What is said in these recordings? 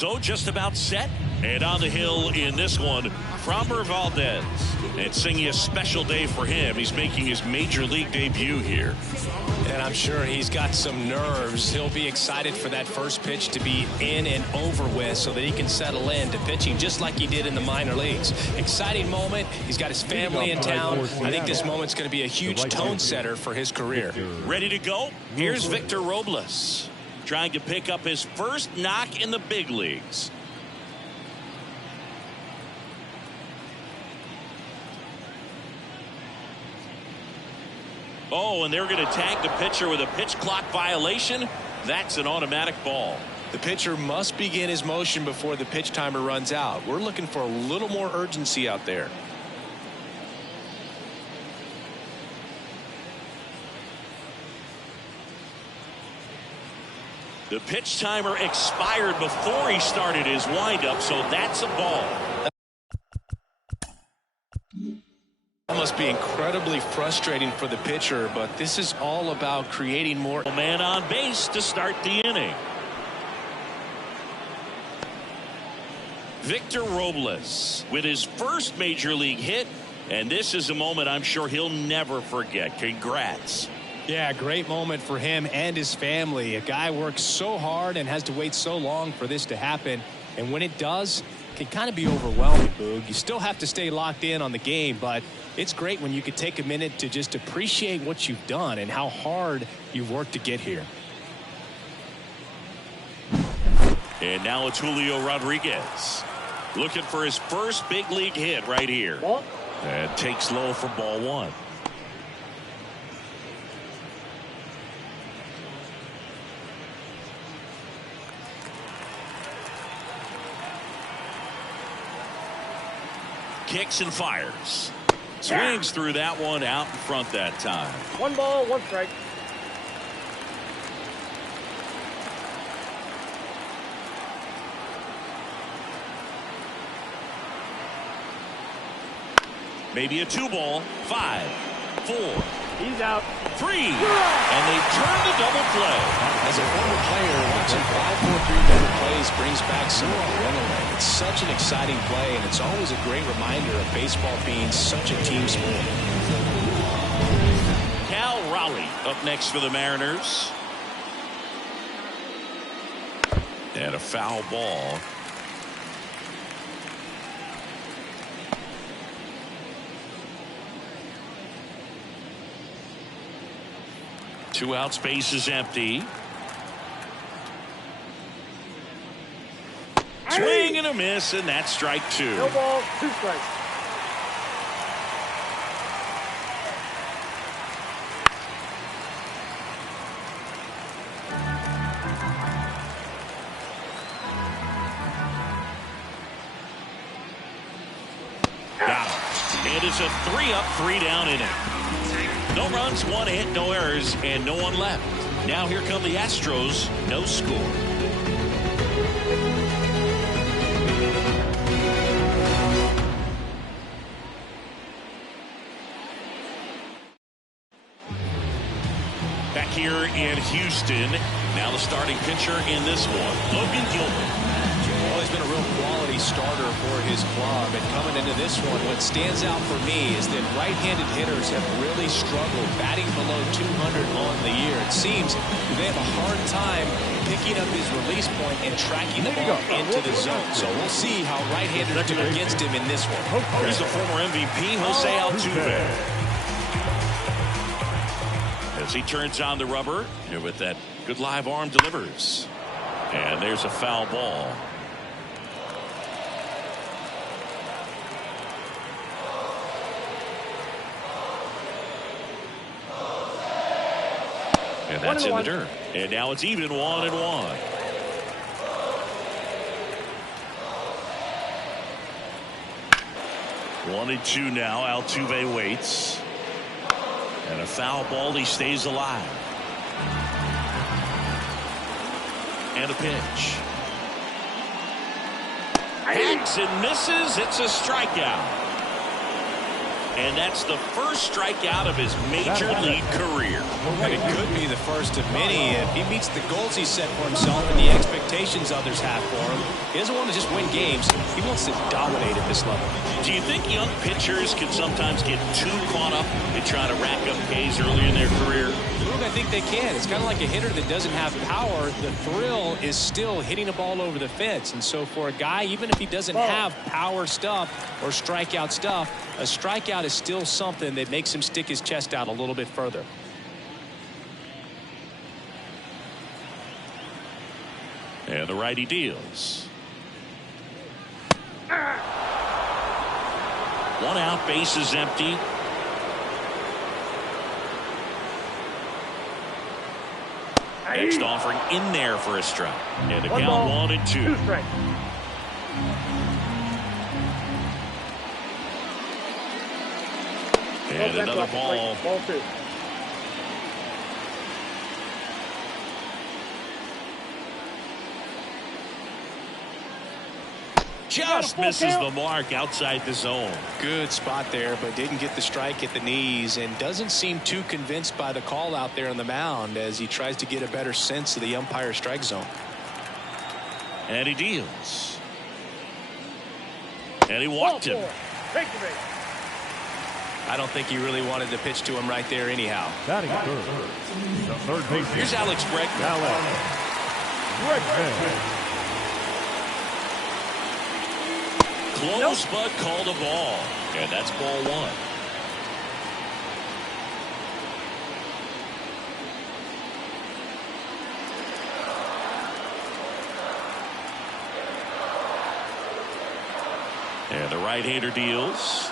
So just about set. And on the hill in this one, Framber Valdez. It's singing a special day for him. He's making his major league debut here. And I'm sure he's got some nerves. He'll be excited for that first pitch to be in and over with so that he can settle in to pitching just like he did in the minor leagues. Exciting moment. He's got his family in town. I think this moment's going to be a huge tone setter for his career. Ready to go? Here's Victor Robles, trying to pick up his first knock in the big leagues. Oh, and they're going to tag the pitcher with a pitch clock violation. That's an automatic ball. The pitcher must begin his motion before the pitch timer runs out. We're looking for a little more urgency out there. The pitch timer expired before he started his windup, so that's a ball. That must be incredibly frustrating for the pitcher, but this is all about creating more. Man on base to start the inning. Victor Robles with his first major league hit, and this is a moment I'm sure he'll never forget. Congrats. Yeah, great moment for him and his family. A guy works so hard and has to wait so long for this to happen, and when it does, it can kind of be overwhelming, Boog. You still have to stay locked in on the game, but it's great when you can take a minute to just appreciate what you've done and how hard you've worked to get here. And now it's Julio Rodriguez looking for his first big league hit right here. And takes low for ball one. Kicks and fires. Swings through that one out in front that time. 1 ball, 1 strike. Maybe a 2 ball. 5, 4. He's out. 3. And they turn the double play. As a former player, watching 5-4-3 double plays brings back some adrenaline. It's such an exciting play, and it's always a great reminder of baseball being such a team sport. Cal Raleigh up next for the Mariners. And a foul ball. Two out, space is empty. Swing and a miss, and that's strike 2. No ball, 2 strikes. Got it. And it's a 3-up, 3-down inning. No runs, 1 hit, no errors, and no one left. Now here come the Astros. No score. Back here in Houston. Now the starting pitcher in this one, Logan Gilbert. Well, he's been a real quality starter for his club, and coming into this one, what stands out for me is that right-handed hitters have really struggled batting below 200 on the year. It seems they have a hard time picking up his release point and tracking the ball into the zone. So we'll see how right-handers do against him in this one. Here's the former MVP, Jose Altuve. As he turns on the rubber, here with that good live arm delivers. And there's a foul ball. And that's in the dirt. And now it's even 1-1. 1-2 now. Altuve waits. And a foul ball. He stays alive. And a pitch. Hacks and misses. It's a strikeout. And that's the first strikeout of his major league career. And it could be the first of many if he meets the goals he set for himself and the expectations others have for him. He doesn't want to just win games. He wants to dominate at this level. Do you think young pitchers can sometimes get too caught up in trying to rack up Ks early in their career? Look, I think they can. It's kind of like a hitter that doesn't have power. The thrill is still hitting a ball over the fence. And so for a guy, even if he doesn't have power stuff or strikeout stuff, a strikeout is still something that makes him stick his chest out a little bit further. And the righty deals. One out, base is empty. Next offering in there for a strike. And the count 1-2. 2 strikes. And another ball. Ball 2. Just misses the mark outside the zone. Good spot there, but didn't get the strike at the knees and doesn't seem too convinced by the call out there on the mound as he tries to get a better sense of the umpire's strike zone. And he deals. And he walked him. I don't think he really wanted to pitch to him right there anyhow. Batting third. The third baseman. Here's Alex Bregman. Close, but called a ball. And that's ball 1. And the right-hander deals.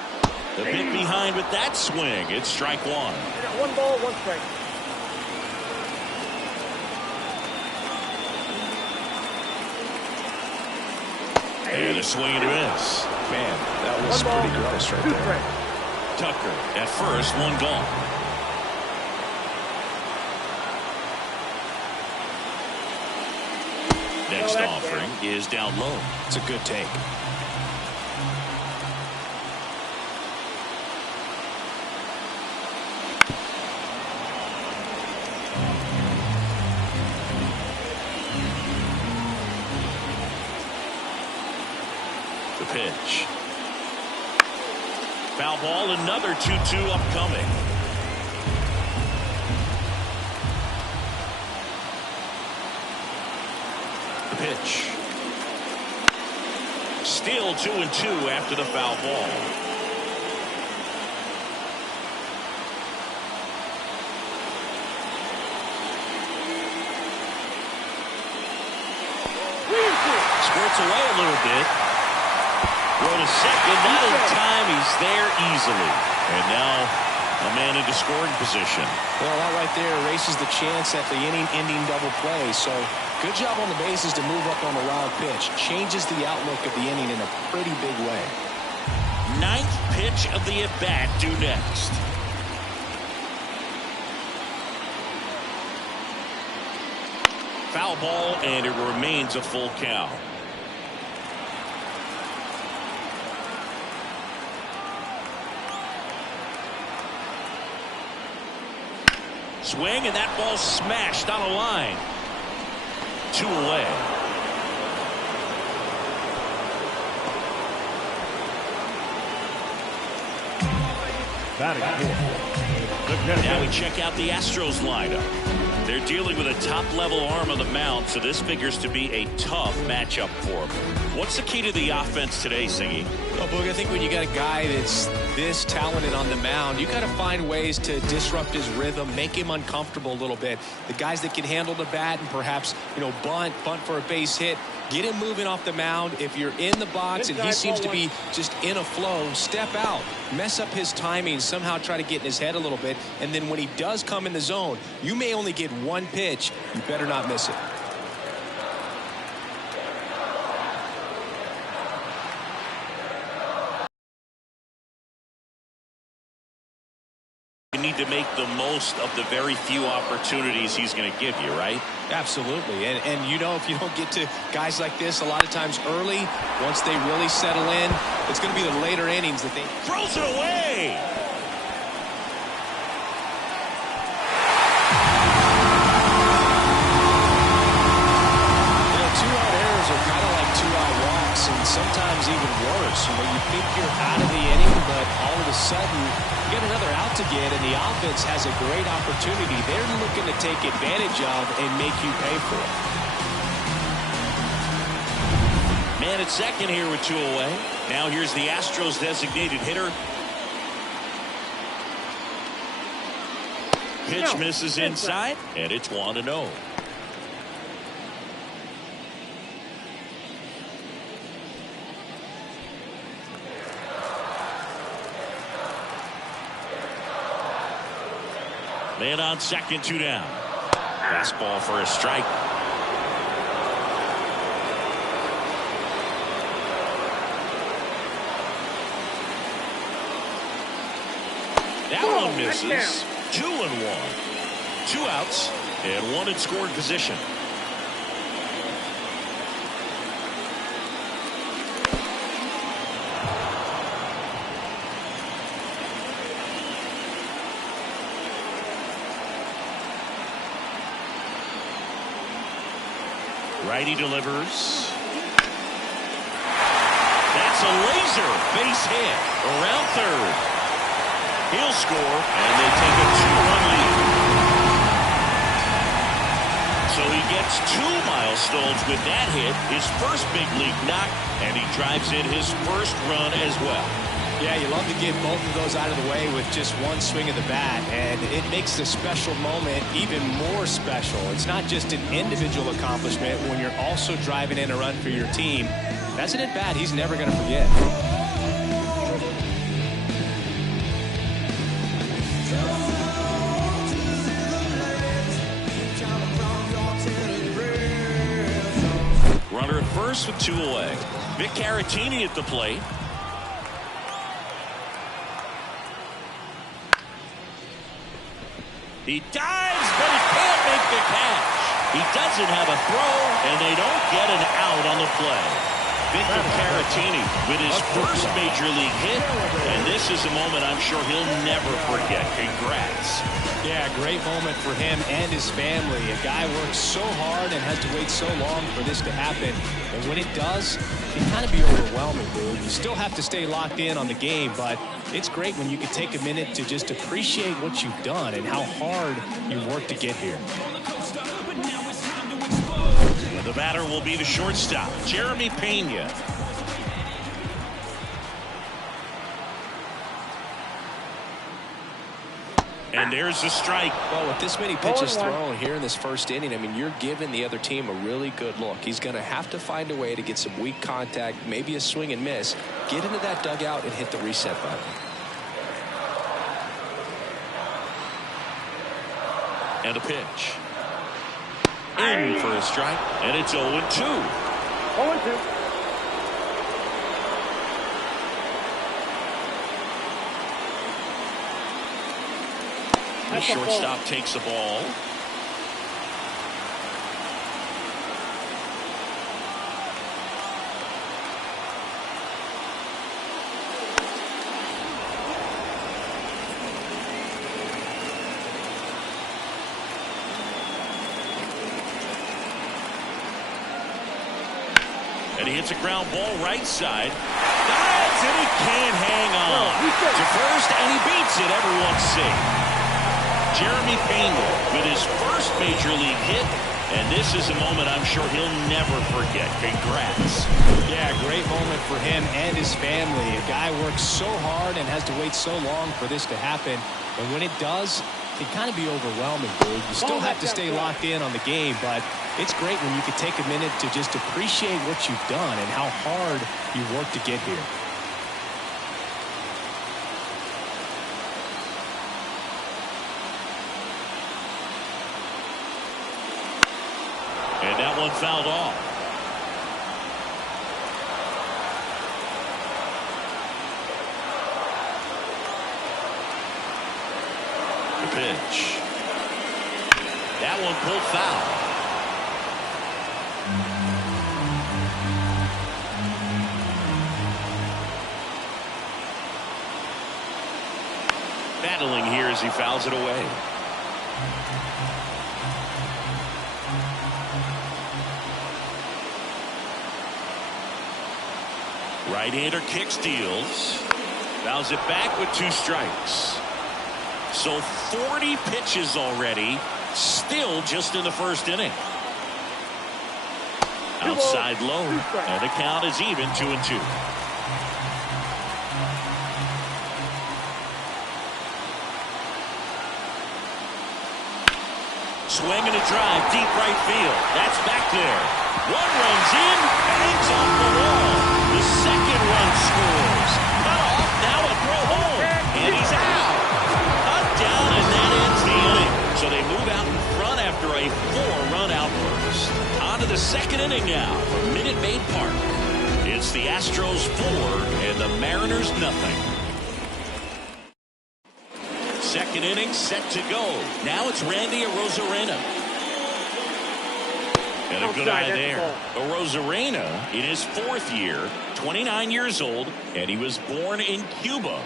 The bit behind with that swing. It's strike 1. 1 ball, 1 strike. And a swing and a miss. Man, that was pretty gross right there. Tucker at first, 1 gone. Next offering is down low. It's a good take. Pitch. Foul ball, another 2-2 upcoming. The pitch. Still 2-2 after the foul ball. Squirts away a little bit. Go to second, not in time. He's there easily. And now a man into scoring position. Well, that right there erases the chance at the inning-ending double play. So good job on the bases to move up on the wild pitch. Changes the outlook of the inning in a pretty big way. 9th pitch of the at-bat due next. Foul ball, and it remains a full count. Swing, and that ball smashed on a line. 2 away. Batting fourth. Now we check out the Astros lineup. They're dealing with a top-level arm on the mound, so this figures to be a tough matchup for them. What's the key to the offense today, Singy? Well, Boog, I think when you got a guy that's this talented on the mound, you got to find ways to disrupt his rhythm, make him uncomfortable a little bit. The guys that can handle the bat and perhaps, bunt for a base hit, get him moving off the mound. If you're in the box and he seems to be just in a flow, step out, mess up his timing, somehow try to get in his head a little bit. And then when he does come in the zone, you may only get 1 pitch. You better not miss it. You need to make the most of the very few opportunities he's going to give you, right? Absolutely. And you know, if you don't get to guys like this a lot of times early, once they really settle in, it's going to be the later innings that they... Throws it away! And sometimes even worse. You know, you think you're out of the inning, but all of a sudden you get another out to get, and the offense has a great opportunity they're looking to take advantage of and make you pay for it. Man at second here with 2 away. Now here's the Astros designated hitter. Pitch misses inside, and it's 1-0. Man on second, 2 down. Fastball for a strike. That one misses. 2-1. 2 outs and 1 in scoring position. Righty delivers. That's a laser base hit around third. He'll score, and they take a 2-run lead. So he gets 2 milestones with that hit, his first big league knock, and he drives in his first run as well. Yeah, you love to get both of those out of the way with just one swing of the bat, and it makes the special moment even more special. It's not just an individual accomplishment when you're also driving in a run for your team. That's an at-bat he's never going to forget. Runner at first with 2 away. Vic Caratini at the plate. He dives, but he can't make the catch. He doesn't have a throw, and they don't get an out on the play. Victor Caratini with his first major league hit, and this is a moment I'm sure he'll never forget. Congrats. Yeah, great moment for him and his family. A guy works so hard and has to wait so long for this to happen. And when it does, it can kind of be overwhelming, dude. You still have to stay locked in on the game, but it's great when you can take a minute to just appreciate what you've done and how hard you worked to get here. And the batter will be the shortstop, Jeremy Pena. And there's a strike. Well, with this many pitches thrown here in this first inning, I mean, you're giving the other team a really good look. He's going to have to find a way to get some weak contact, maybe a swing and miss, get into that dugout and hit the reset button. And a pitch. In for a strike, and it's 0-2. 0-2. The shortstop takes the ball. And he hits a ground ball right side. Dives, and he can't hang on. To first, and he beats it. Everyone's safe. Jeremy Pena with his first major league hit, and this is a moment I'm sure he'll never forget. Congrats. Yeah, great moment for him and his family. A guy works so hard and has to wait so long for this to happen, and when it does, it can kind of be overwhelming, dude. You still have to stay locked in on the game, but it's great when you can take a minute to just appreciate what you've done and how hard you worked to get here. And that one fouled off. pitch. That one pulled foul. Battling here as he fouls it away. Right-hander kick steals. Fouls it back with 2 strikes. So 40 pitches already. Still just in the first inning. Outside low. And the count is even 2-2. Swing and a drive, deep right field. That's back there. One runs in, hangs off the wall. The second run scores. Cut off, now a throw home. And he's out. Cut down, and that ends the inning. So they move out in front after a 4-run outburst. On to the second inning now from Minute Maid Park. It's the Astros 4 and the Mariners nothing. Second inning set to go. Now it's Randy Arozarena. And a good eye there. Arozarena in his 4th year, 29 years old, and he was born in Cuba.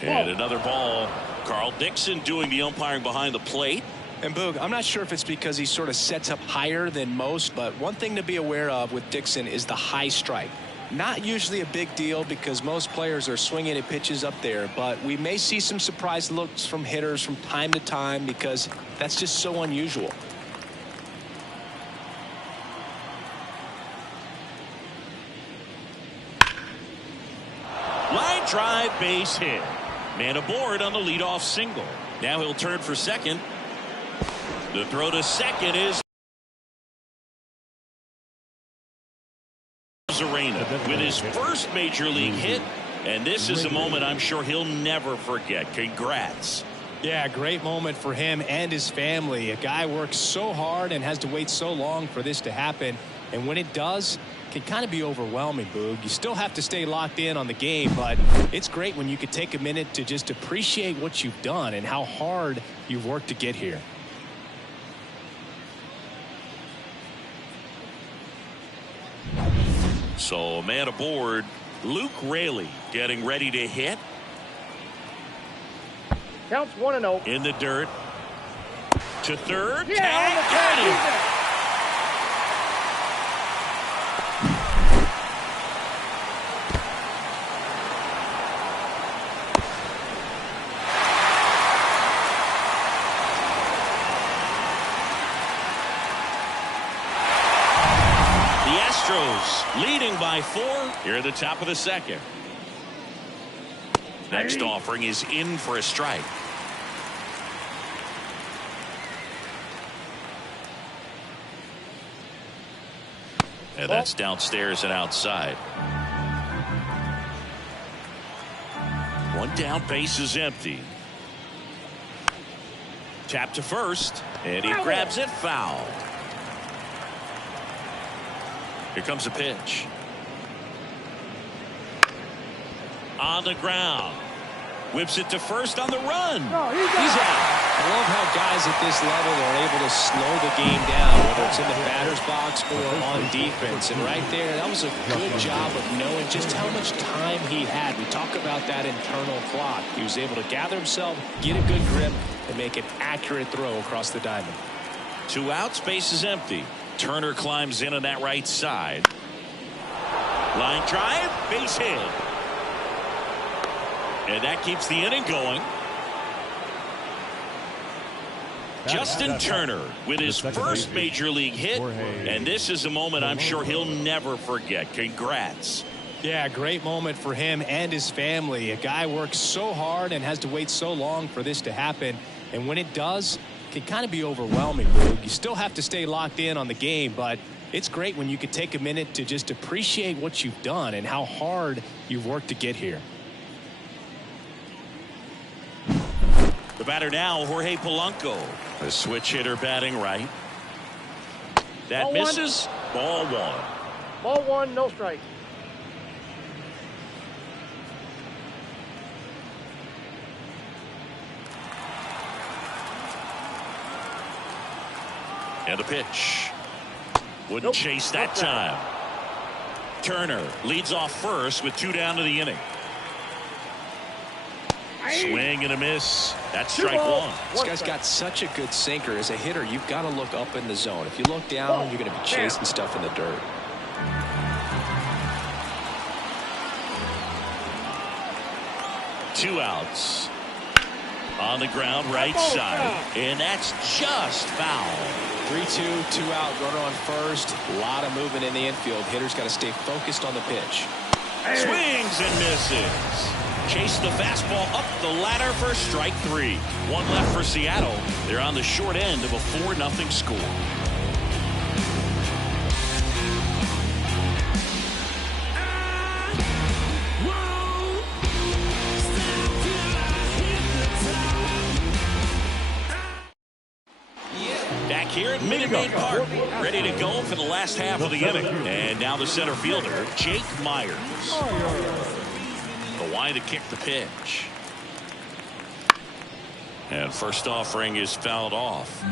And another ball. Carl Dixon doing the umpiring behind the plate. And Boog, I'm not sure if it's because he sort of sets up higher than most, but one thing to be aware of with Dixon is the high strike. Not usually a big deal because most players are swinging at pitches up there, but we may see some surprise looks from hitters from time to time because that's just so unusual. Line drive, base hit. Man aboard on the leadoff single. Now he'll turn for second. The throw to second is Arena with his first major league hit, and this is a moment I'm sure he'll never forget. Congrats. Yeah, great moment for him and his family. A guy works so hard and has to wait so long for this to happen, and when it does, it can kind of be overwhelming, Boog. You still have to stay locked in on the game, but it's great when you could take a minute to just appreciate what you've done and how hard you've worked to get here. So, man aboard, Luke Raley getting ready to hit. Counts 1-0. In the dirt. To third. Yeah, Tag. Got him. Astros leading by 4 here at the top of the second. Next offering is in for a strike. And that's downstairs and outside. One down, base is empty. Tap to first, and he grabs it foul. Here comes a pitch. On the ground. Whips it to first on the run. No, He's out. I love how guys at this level are able to slow the game down, whether it's in the batter's box or on defense. And right there, that was a good job of knowing just how much time he had. We talk about that internal clock. He was able to gather himself, get a good grip, and make an accurate throw across the diamond. 2 outs, base is empty. Turner climbs in on that right side. Line drive, base hit. And that keeps the inning going. Justin Turner with his first major league hit, and this is a moment I'm sure he'll never forget. Congrats. Yeah, great moment for him and his family. A guy works so hard and has to wait so long for this to happen, and when it does, it can kind of be overwhelming, Boog. You still have to stay locked in on the game, but it's great when you could take a minute to just appreciate what you've done and how hard you've worked to get here. The batter now, Jorge Polanco. A switch hitter batting right. That Ball misses. One. Ball 1. Ball 1, no strike. And the pitch. Wouldn't chase that time. Turner leads off first with 2 down to the inning. Swing and a miss. That's strike 1. This guy's got such a good sinker. As a hitter, you've got to look up in the zone. If you look down, you're going to be chasing stuff in the dirt. Two outs. On the ground, right side. And that's just foul. 3-2, 2 out, runner on first. A lot of movement in the infield. Hitter's got to stay focused on the pitch. Swings and misses. Chase the fastball up the ladder for strike 3. 1 left for Seattle. They're on the short end of a 4-0 score. Back here at Minute Maid Park, ready to go for the last half of the inning. And now the center fielder, Jake Myers. The line to kick the pitch. And first offering is fouled off.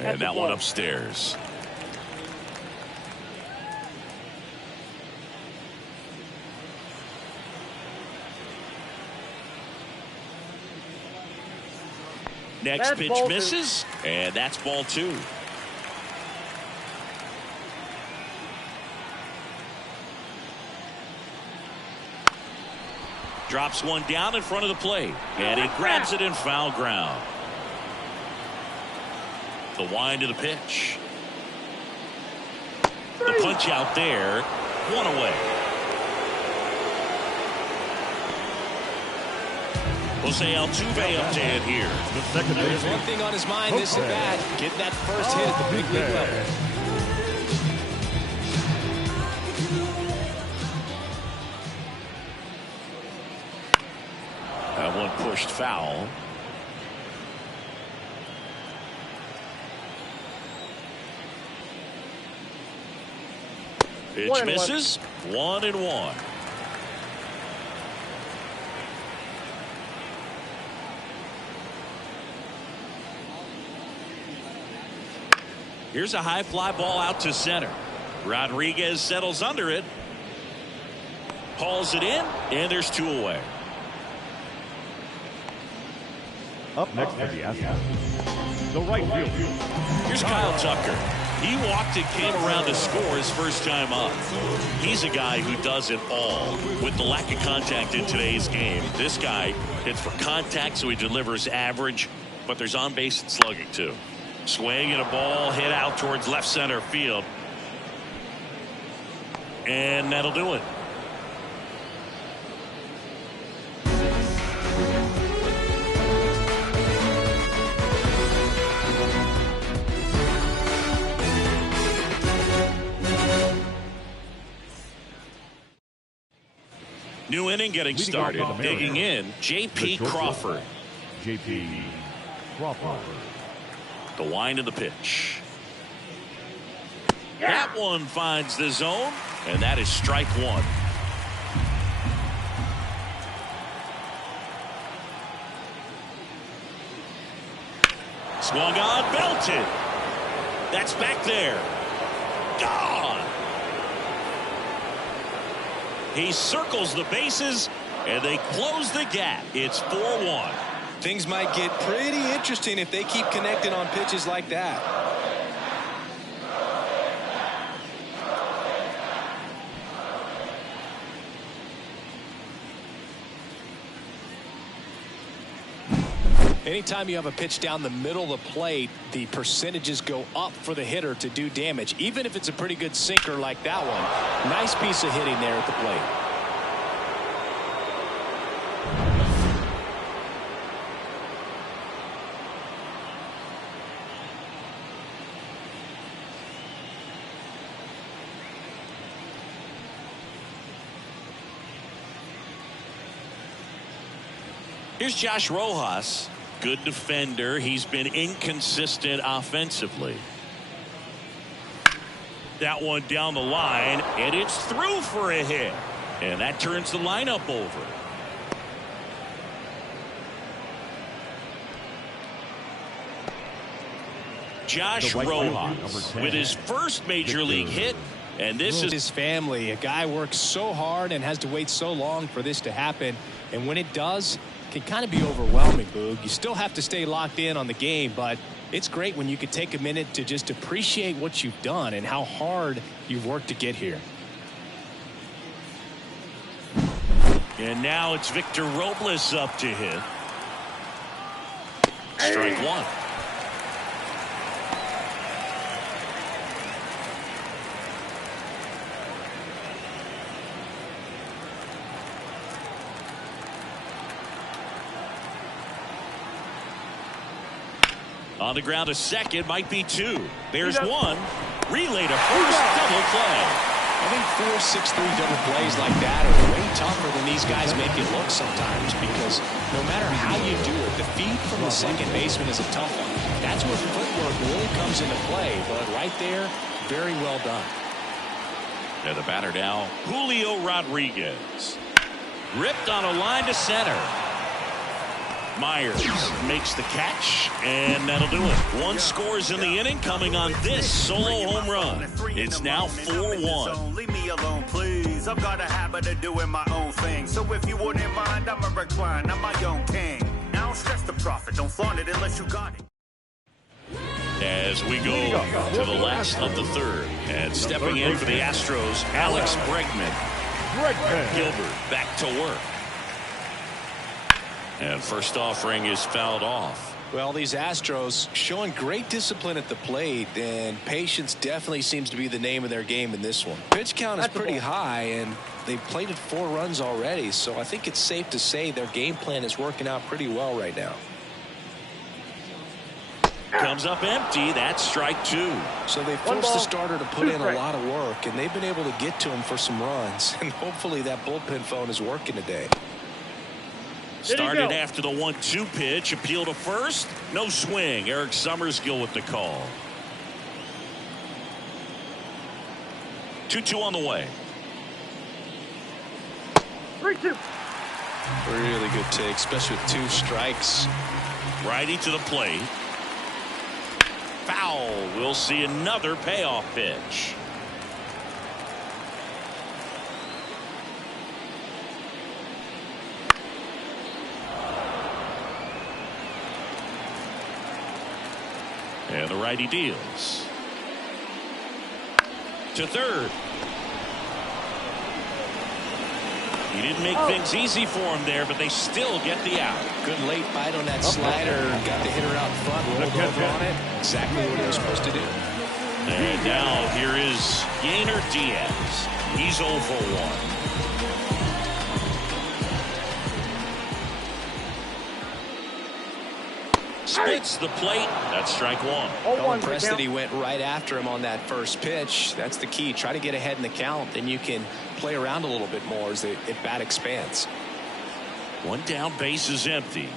And that one upstairs. Next pitch misses, and that's ball 2. Drops one down in front of the plate, and he grabs it in foul ground. The wind to the pitch. The punch out there, 1 away. Jose Altuve up to hit here. There's one thing on his mind this at bat, getting that first hit at the big league level. That one pushed foul. Pitch misses. 1-1. Here's a high fly ball out to center. Rodriguez settles under it. Hauls it in, and there's 2 away. Up next for the Astros, the right fielder. Here's Kyle Tucker. He walked and came around to score his first time up. He's a guy who does it all. With the lack of contact in today's game, this guy hits for contact, so he delivers average, but there's on base and slugging too. Swing and a ball hit out towards left center field. And that'll do it. New inning getting started. Digging in, J.P. Crawford. J.P. Crawford. The wind of the pitch. That one finds the zone, and that is strike 1. Swung on, belted. That's back there. Gone. He circles the bases, and they close the gap. It's 4-1. Things might get pretty interesting if they keep connecting on pitches like that. Anytime you have a pitch down the middle of the plate, the percentages go up for the hitter to do damage, even if it's a pretty good sinker like that one. Nice piece of hitting there at the plate. Here's Josh Rojas. Good defender. He's been inconsistent offensively. That one down the line, and it's through for a hit. And that turns the lineup over. Josh Rojas with his first major league hit. And this is his family. A guy works so hard and has to wait so long for this to happen. And when it does, it can kind of be overwhelming, Boog. You still have to stay locked in on the game, but it's great when you can take a minute to just appreciate what you've done and how hard you've worked to get here. And now it's Victor Robles up to hit. Strike one. On the ground to second, might be two. There's one. Relay to first, double play. I think 4, 6, 3 double plays like that are way tougher than these guys make it look sometimes, because no matter how you do it, the feed from the second baseman is a tough one. That's where footwork really comes into play, but right there, very well done. And the batter now, Julio Rodriguez. Ripped on a line to center. Myers makes the catch, and that'll do it. One scores in the inning, coming on this solo home run. It's now 4-1. Leave me alone, please. I've got a habit of doing my own thing. So if you wouldn't mind, I'm a recline. I'm my own king. I don't stress the profit. Don't flaunt it unless you got it. As we go to the last of the third, and stepping in for the Astros, Alex Bregman. Gilbert back to work. And first offering is fouled off. Well, these Astros showing great discipline at the plate, and patience definitely seems to be the name of their game in this one. Pitch count is pretty high, and they've plated 4 runs already, so I think it's safe to say their game plan is working out pretty well right now. Comes up empty. That's strike 2. So they forced the starter to put in a lot of work, and they've been able to get to him for some runs, and hopefully that bullpen phone is working today. Started after the 1-2 pitch. Appeal to first. No swing. Eric Summerskill with the call. 2-2 on the way. 3-2. Really good take, especially with 2 strikes. Righty to the plate. Foul. We'll see another payoff pitch. And the righty deals. To third. He didn't make things easy for him there, but they still get the out. Good late bite on that slider. Got the hitter out in front, rolled over on it. Exactly what he was supposed to do. And now here is Yainer Diaz. He's 0 for 1. Splits the plate. That's strike 1. I'm impressed that he went right after him on that first pitch. That's the key. Try to get ahead in the count, then you can play around a little bit more as the bat expands. One down, base is empty.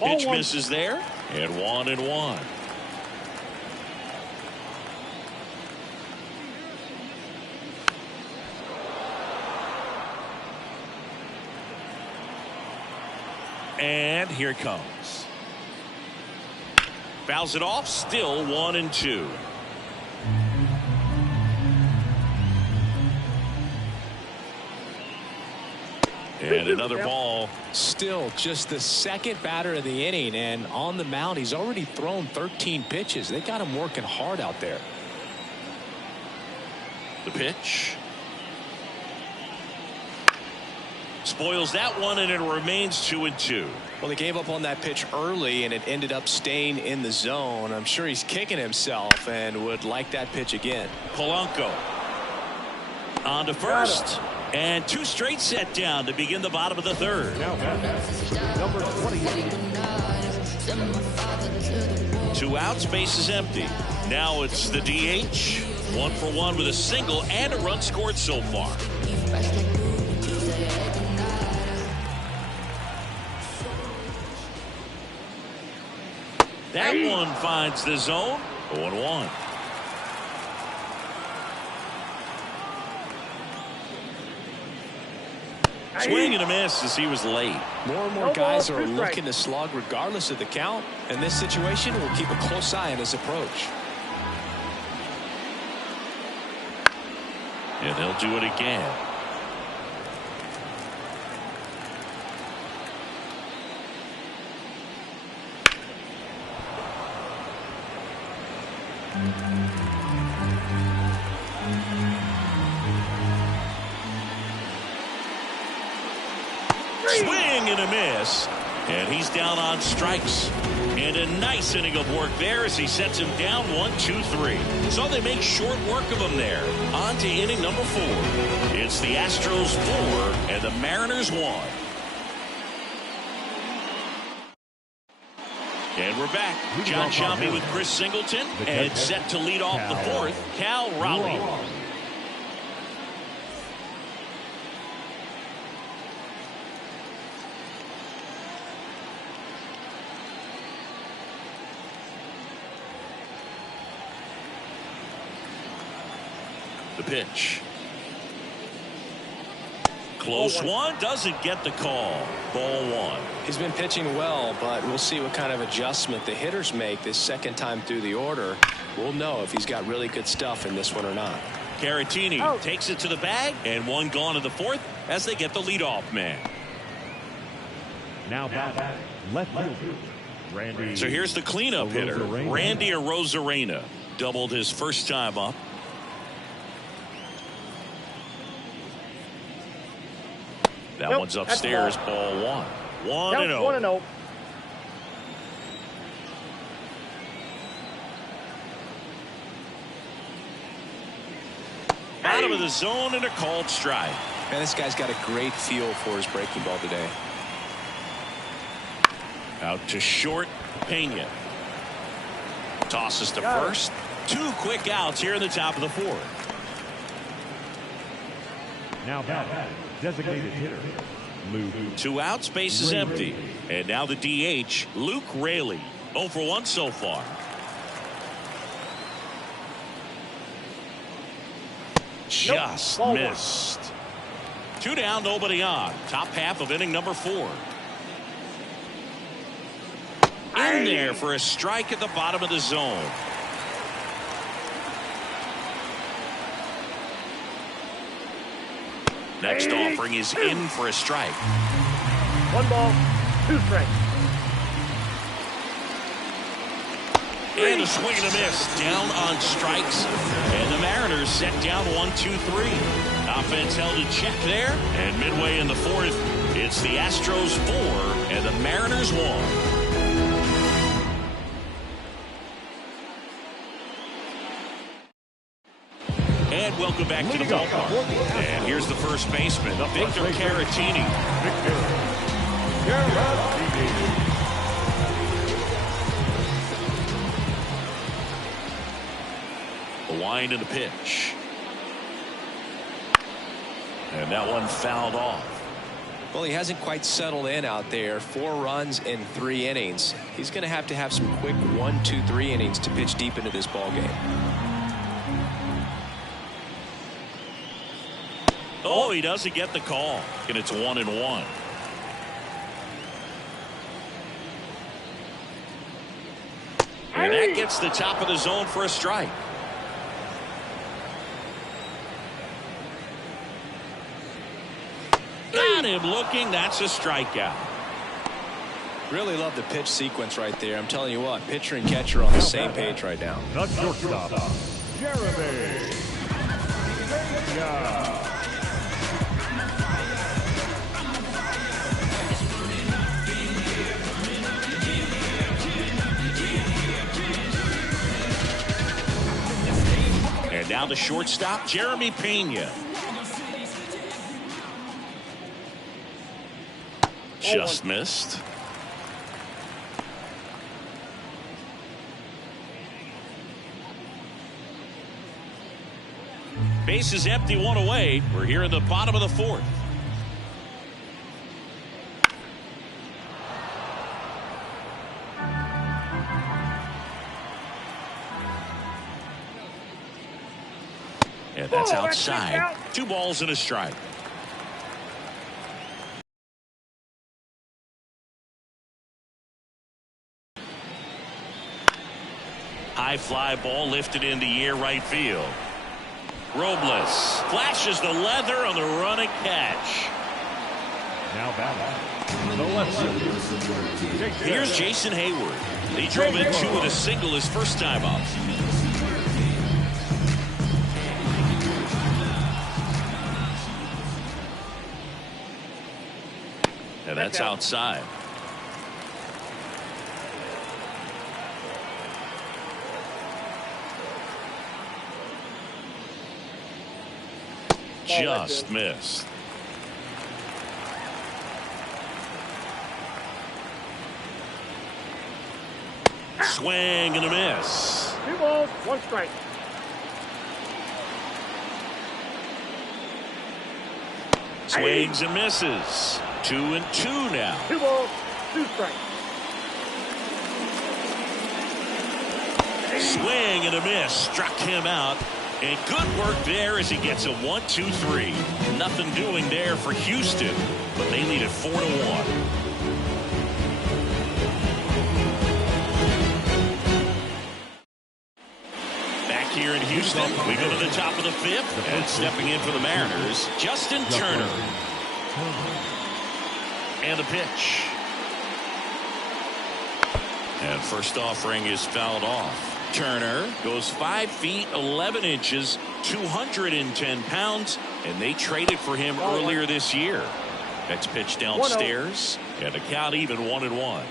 Pitch misses there, and 1-1. And here it comes. Fouls it off. Still 1-2. And another ball. Still just the second batter of the inning, and on the mound he's already thrown 13 pitches. They got him working hard out there. The pitch. Spoils that one, and it remains 2-2. Well, they gave up on that pitch early, and it ended up staying in the zone. I'm sure he's kicking himself and would like that pitch again. Polanco on to first, and 2 straight set down to begin the bottom of the third. Number 28. 2 outs, base is empty. Now it's the DH. 1 for 1 with a single and a run scored so far. That one finds the zone. 0-1. Swing and a miss as he was late. More and more guys are looking to slug regardless of the count. In this situation, we'll keep a close eye on his approach. And they'll do it again. Swing and a miss. And he's down on strikes. And a nice inning of work there as he sets him down 1-2-3. So they make short work of him there. On to inning number 4. It's the Astros 4 and the Mariners 1. And we're back. John Shelby with Chris Singleton. And set to lead off the 4th, Cal Raleigh. The pitch. Close one, doesn't get the call. Ball 1. He's been pitching well, but we'll see what kind of adjustment the hitters make this second time through the order. We'll know if he's got really good stuff in this one or not. Caratini takes it to the bag, and one gone in the 4th as they get the leadoff man. Now back, left fielder, Randy. So here's the cleanup hitter, Randy Arozarena. Doubled his first time up. That one's upstairs, ball 1. 1-0. 1-0. Out of the zone and a called strike. Man, this guy's got a great feel for his breaking ball today. Out to short, Pena. Tosses to first. 2 quick outs here in the top of the 4th. Now back, designated hitter, Luke. 2 outs, base is empty. And now the DH, Luke Raley. 0 for 1 so far. Just missed. 2 down, nobody on. Top half of inning number 4. In there for a strike at the bottom of the zone. Next offering is in for a strike. 1 ball, 2 strikes. And a swing and a miss. Down on strikes. And the Mariners set down 1-2-3. Offense held in check there. And midway in the 4th, it's the Astros 4 and the Mariners 1. And welcome back to the ballpark. And here's the first baseman, Victor Caratini. The wind and the pitch. And that one fouled off. Well, he hasn't quite settled in out there. 4 runs in 3 innings. He's going to have some quick 1, 2, 3 innings to pitch deep into this ball game. Oh, he doesn't get the call. And it's 1-1. And that gets the top of the zone for a strike. Got him looking. That's a strikeout. Really love the pitch sequence right there. I'm telling you what, pitcher and catcher are on the same page right now. The shortstop, Jeremy. And now the shortstop, Jeremy Pena. Just missed. Base is empty, 1 away. We're here in the bottom of the 4th. And that's outside. 2 balls and a strike. High fly ball lifted in the air right field. Robles flashes the leather on the running catch. Now batting. The left fielder. Here's Jason Hayward. He drove in 2 with a single his first time up. And that's outside. Just missed. Swing and a miss. 2 balls, 1 strike. Swings and misses. 2-2 now. 2 balls, 2 strikes. Swing and a miss. Struck him out. And good work there as he gets a 1-2-3. Nothing doing there for Houston, but they lead it 4-1. Back here in Houston, we go to the top of the 5th, and stepping in for the Mariners, Justin Turner. And the pitch. And first offering is fouled off. Turner goes 5 feet 11 inches, 210 pounds, and they traded for him earlier this year. Next pitch downstairs, and the count even 1-1.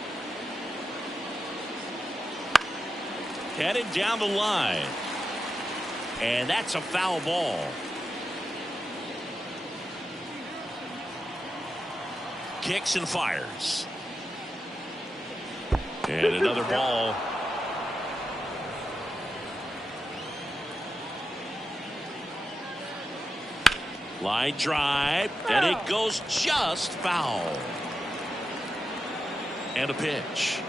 Headed down the line, and that's a foul ball. Kicks and fires. And another ball. Line drive, and it goes just foul. And a pitch.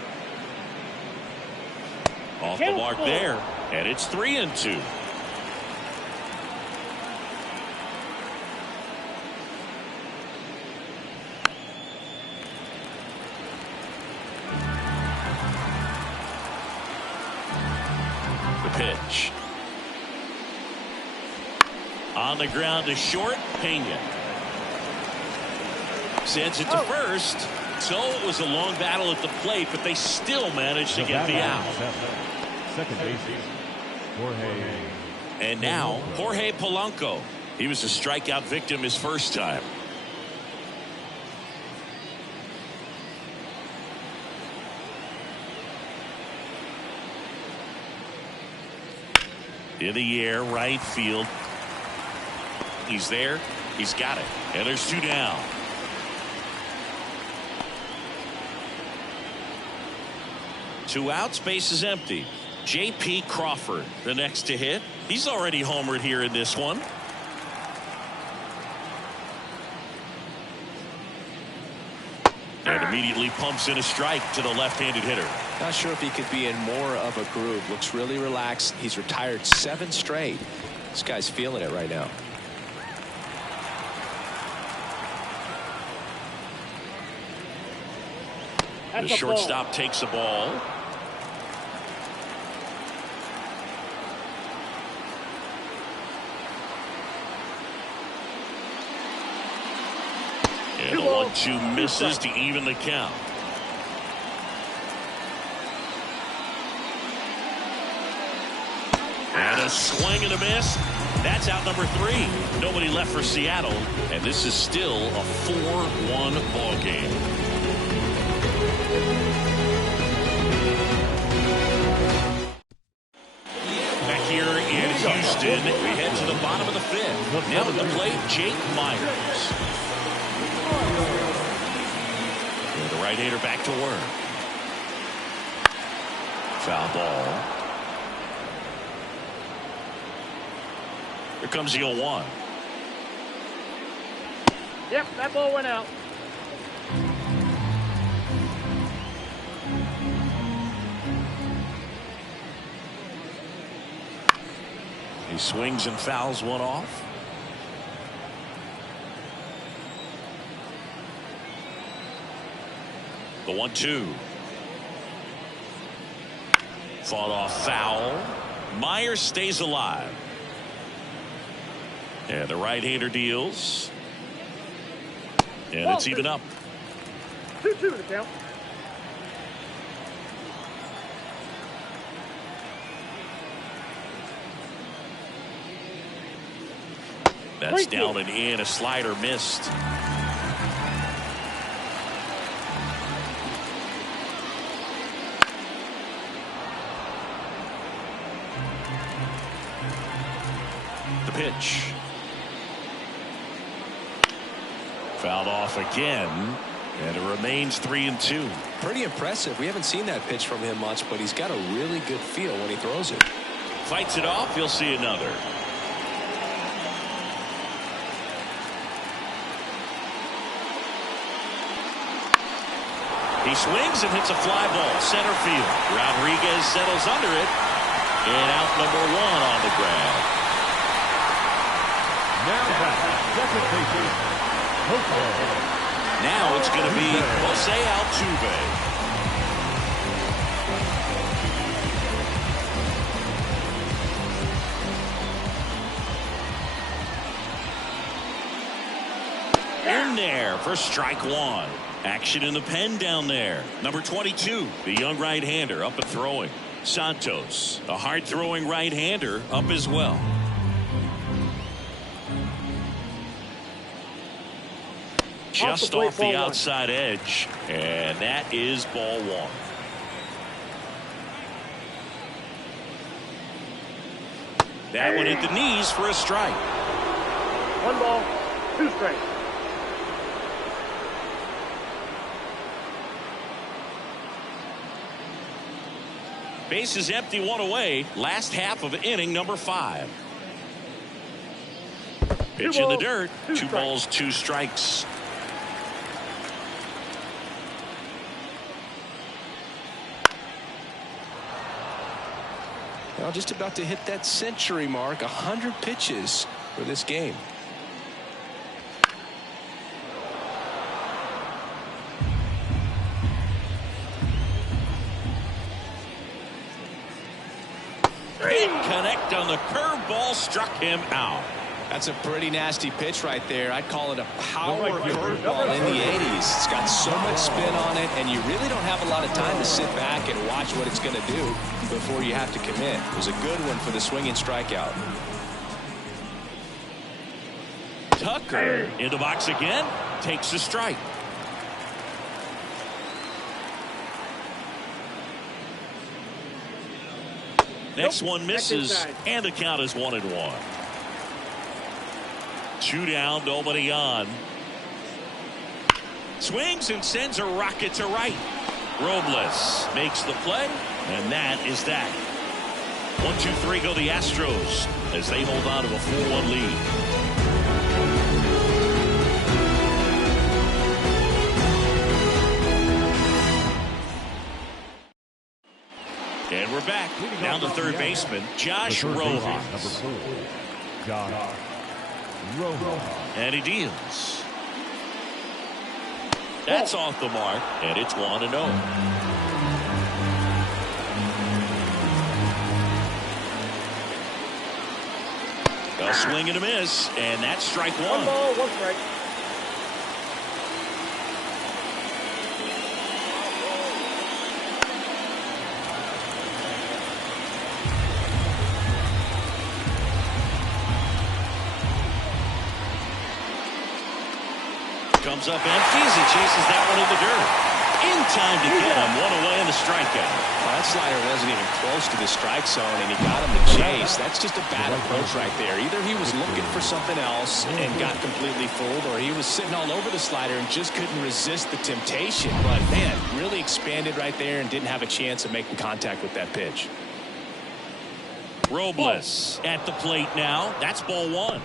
Off the mark there, and it's 3-2. The pitch. On the ground to short, Pena. Sends it to first. So it was a long battle at the plate, but they still managed to get the out. Second base, Jorge. And now, Jorge Polanco. He was a strikeout victim his first time. In the air, right field. He's there. He's got it. And there's 2 down. Two outs, base is empty. J.P. Crawford, the next to hit. He's already homered here in this one. And immediately pumps in a strike to the left-handed hitter. Not sure if he could be in more of a groove. Looks really relaxed. He's retired 7 straight. This guy's feeling it right now. The shortstop takes the ball. And the 1-2 misses to even the count. And a swing and a miss. That's out number 3. Nobody left for Seattle, and this is still a 4-1 ball game. Back here in Houston, we head to the bottom of the 5th. Now at the plate, Jake Myers. And the right-hander back to work. Foul ball. Here comes the 0-1. Yep, that ball went out. He swings and fouls one off. The 1-2. Fought off foul. Myers stays alive. And the right-hander deals. And it's even up. 2-2 to count. That's down and in. A slider missed. The pitch. Fouled off again. And it remains 3-2. Pretty impressive. We haven't seen that pitch from him much, but he's got a really good feel when he throws it. Fights it off. You'll see another. He swings and hits a fly ball center field. Rodriguez settles under it. And out number 1 on the grab. Now back, second baseman, Jose. Now it's going to be Jose Altuve. In there for strike 1. Action in the pen down there. Number 22, the young right-hander, up and throwing. Santos, a hard-throwing right-hander, up as well. Just off the outside edge, and that is ball 1. That one hit the knees for a strike. 1 ball, 2 strikes. Base is empty, 1 away. Last half of inning number 5. Pitch in the dirt. 2 balls, 2 strikes. Now just about to hit that century mark. 100 pitches for this game. Didn't connect on the curveball, struck him out. That's a pretty nasty pitch right there. I'd call it a power curveball in the 80s. It's got so much spin on it, and you really don't have a lot of time to sit back and watch what it's going to do before you have to commit. It was a good one for the swinging strikeout. Tucker in the box again, takes a strike. Next one misses, and the count is 1-1. 2 down, nobody on. Swings and sends a rocket to right. Robles makes the play, and that is that. 1-2-3 go the Astros as they hold on to a 4-1 lead. And we're back. Now the third baseman, Josh Rojas. Josh Rojas. And he deals. That's off the mark, and it's 1-0. A swing and a miss, and that's strike 1. 1 ball, 1 strike. Comes up empty as he chases that one in the dirt. In time to get him, 1 away in the strikeout. Well, that slider wasn't even close to the strike zone, and he got him to chase. That's just a bad approach right there. Either he was looking for something else and got completely fooled, or he was sitting all over the slider and just couldn't resist the temptation. But, man, really expanded right there and didn't have a chance of making contact with that pitch. Robles at the plate now. That's ball 1.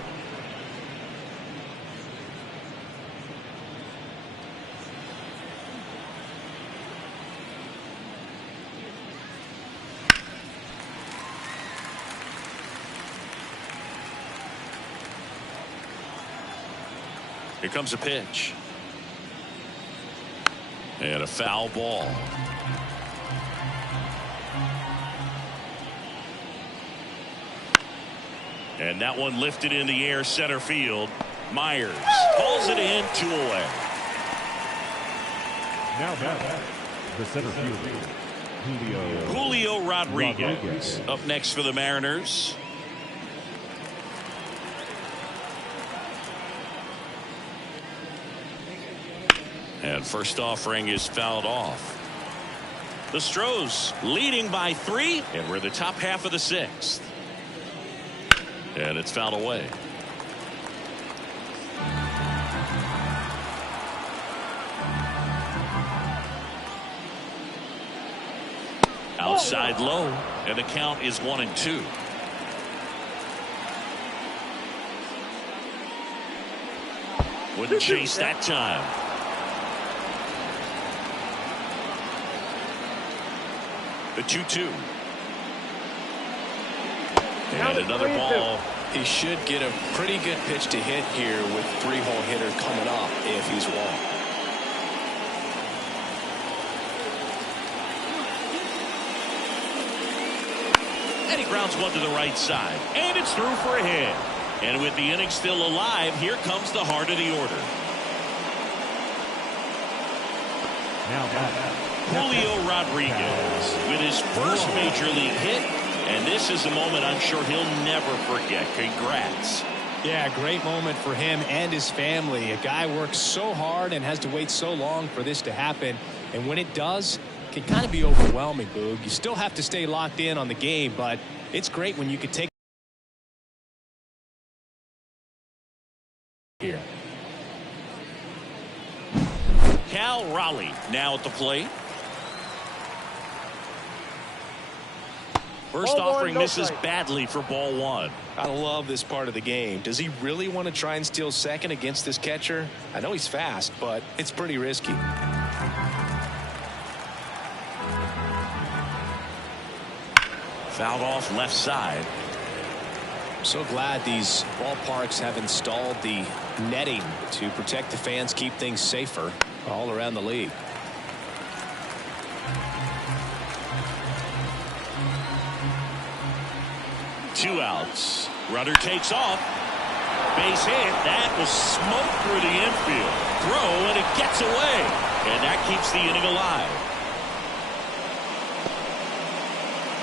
Here comes a pitch. And a foul ball. And that one lifted in the air center field. Myers hauls it in, 2 away. Now back the center fielder, Julio Rodriguez up next for the Mariners. And first offering is fouled off. The Astros leading by 3, and we're in the top half of the 6th. And it's fouled away. Outside low, and the count is 1-2. Wouldn't chase that time. The 2-2. And another ball. He should get a pretty good pitch to hit here with 3-hole hitter coming up if he's walked. And he grounds one to the right side. And it's through for a hit. And with the inning still alive, here comes the heart of the order. Now back. Julio Rodriguez with his first major league hit, and this is a moment I'm sure he'll never forget. Congrats. Yeah, great moment for him and his family. A guy works so hard and has to wait so long for this to happen, and when it does, it can kind of be overwhelming, Boog. You still have to stay locked in on the game, but it's great when you can take here. Cal Raleigh now at the plate. First offering misses badly for ball 1. I love this part of the game. Does he really want to try and steal second against this catcher? I know he's fast, but it's pretty risky. Fouled off left side. So glad these ballparks have installed the netting to protect the fans, keep things safer all around the league. Two outs. Runner takes off. Base hit. That will smoke through the infield. Throw, and it gets away. And that keeps the inning alive.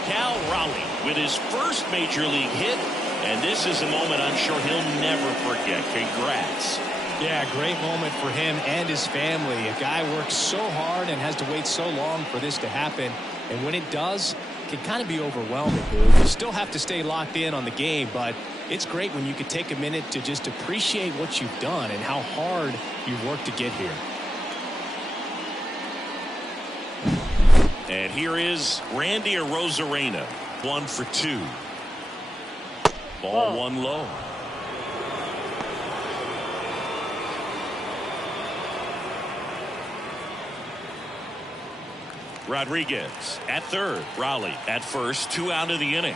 Cal Raleigh with his first major league hit. And this is a moment I'm sure he'll never forget. Congrats. Yeah, great moment for him and his family. A guy works so hard and has to wait so long for this to happen. And when it does, it can kind of be overwhelming, Boog. You still have to stay locked in on the game, but it's great when you can take a minute to just appreciate what you've done and how hard you've worked to get here. And here is Randy Arozarena, 1 for 2. Ball 1 low. Rodriguez at third. Raleigh at first. 2 out of the inning.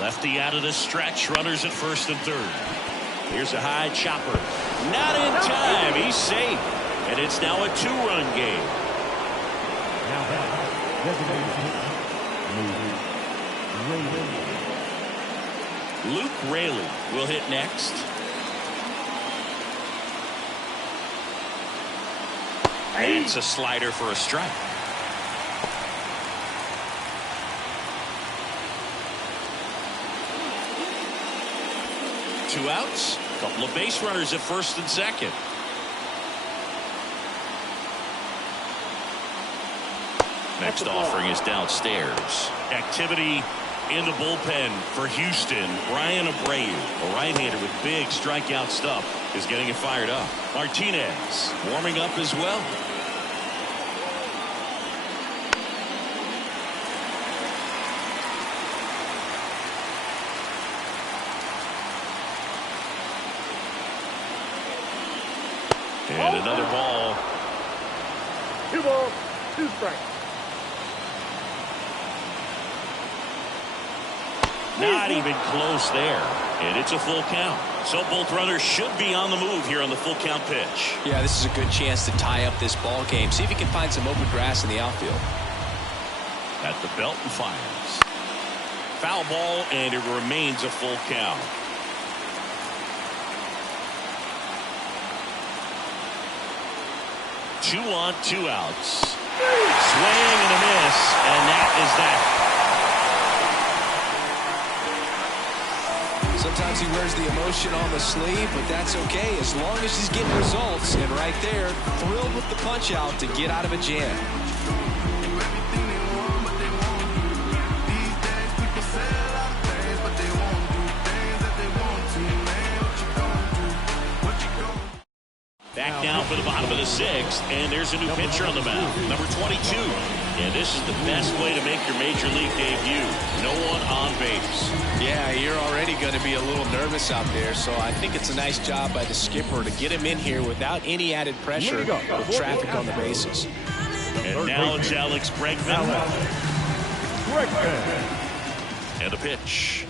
Lefty out of the stretch. Runners at first and third. Here's a high chopper. Not in time. He's safe. And it's now a 2-run game. Luke Raley will hit next. And it's a slider for a strike. Two outs. Couple of base runners at first and second. Next offering is downstairs. Activity in the bullpen for Houston. Ryan Abreu, a right-hander with big strikeout stuff, is getting it fired up. Martinez warming up as well. And another ball. 2 balls, 2 strikes. Not even close there. And it's a full count. So both runners should be on the move here on the full count pitch. Yeah, this is a good chance to tie up this ball game. See if he can find some open grass in the outfield. At the belt and fires. Foul ball, and it remains a full count. Two on, two outs. Swing and a miss, and that is that. Sometimes he wears the emotion on the sleeve, but that's okay as long as he's getting results. And right there, thrilled with the punch out to get out of a jam. Back now for the bottom of the sixth, and there's a new pitcher on the mound, number 22. And this is the best way to make your major league debut. No one on base. Yeah, you're already going to be a little nervous out there, so I think it's a nice job by the skipper to get him in here without any added pressure with traffic on the bases. And now it's Alex Bregman. And a pitch.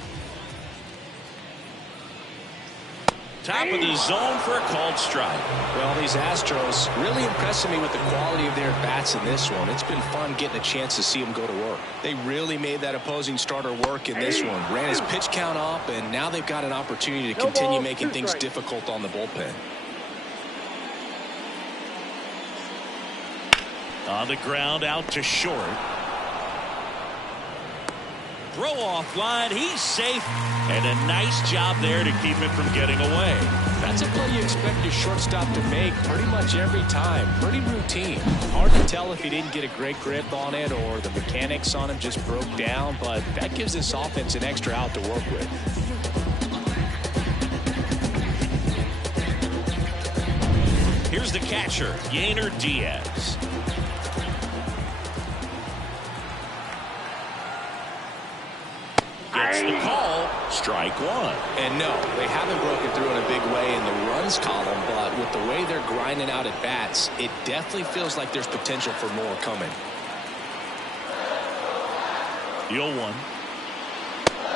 Top of the zone for a called strike. Well, these Astros really impressing me with the quality of their bats in this one. It's been fun getting a chance to see them go to work. They really made that opposing starter work in this one. Ran his pitch count up, and now they've got an opportunity to continue making things difficult on the bullpen. On the ground, out to short. Throw off line, he's safe, and a nice job there to keep it from getting away. That's a play you expect your shortstop to make pretty much every time. Pretty routine. Hard to tell if he didn't get a great grip on it or the mechanics on him just broke down, but that gives this offense an extra out to work with. Here's the catcher, Yainer Diaz. Gets the call, strike one. And no, they haven't broken through in a big way in the runs column, but with the way they're grinding out at bats, it definitely feels like there's potential for more coming. The 0-1.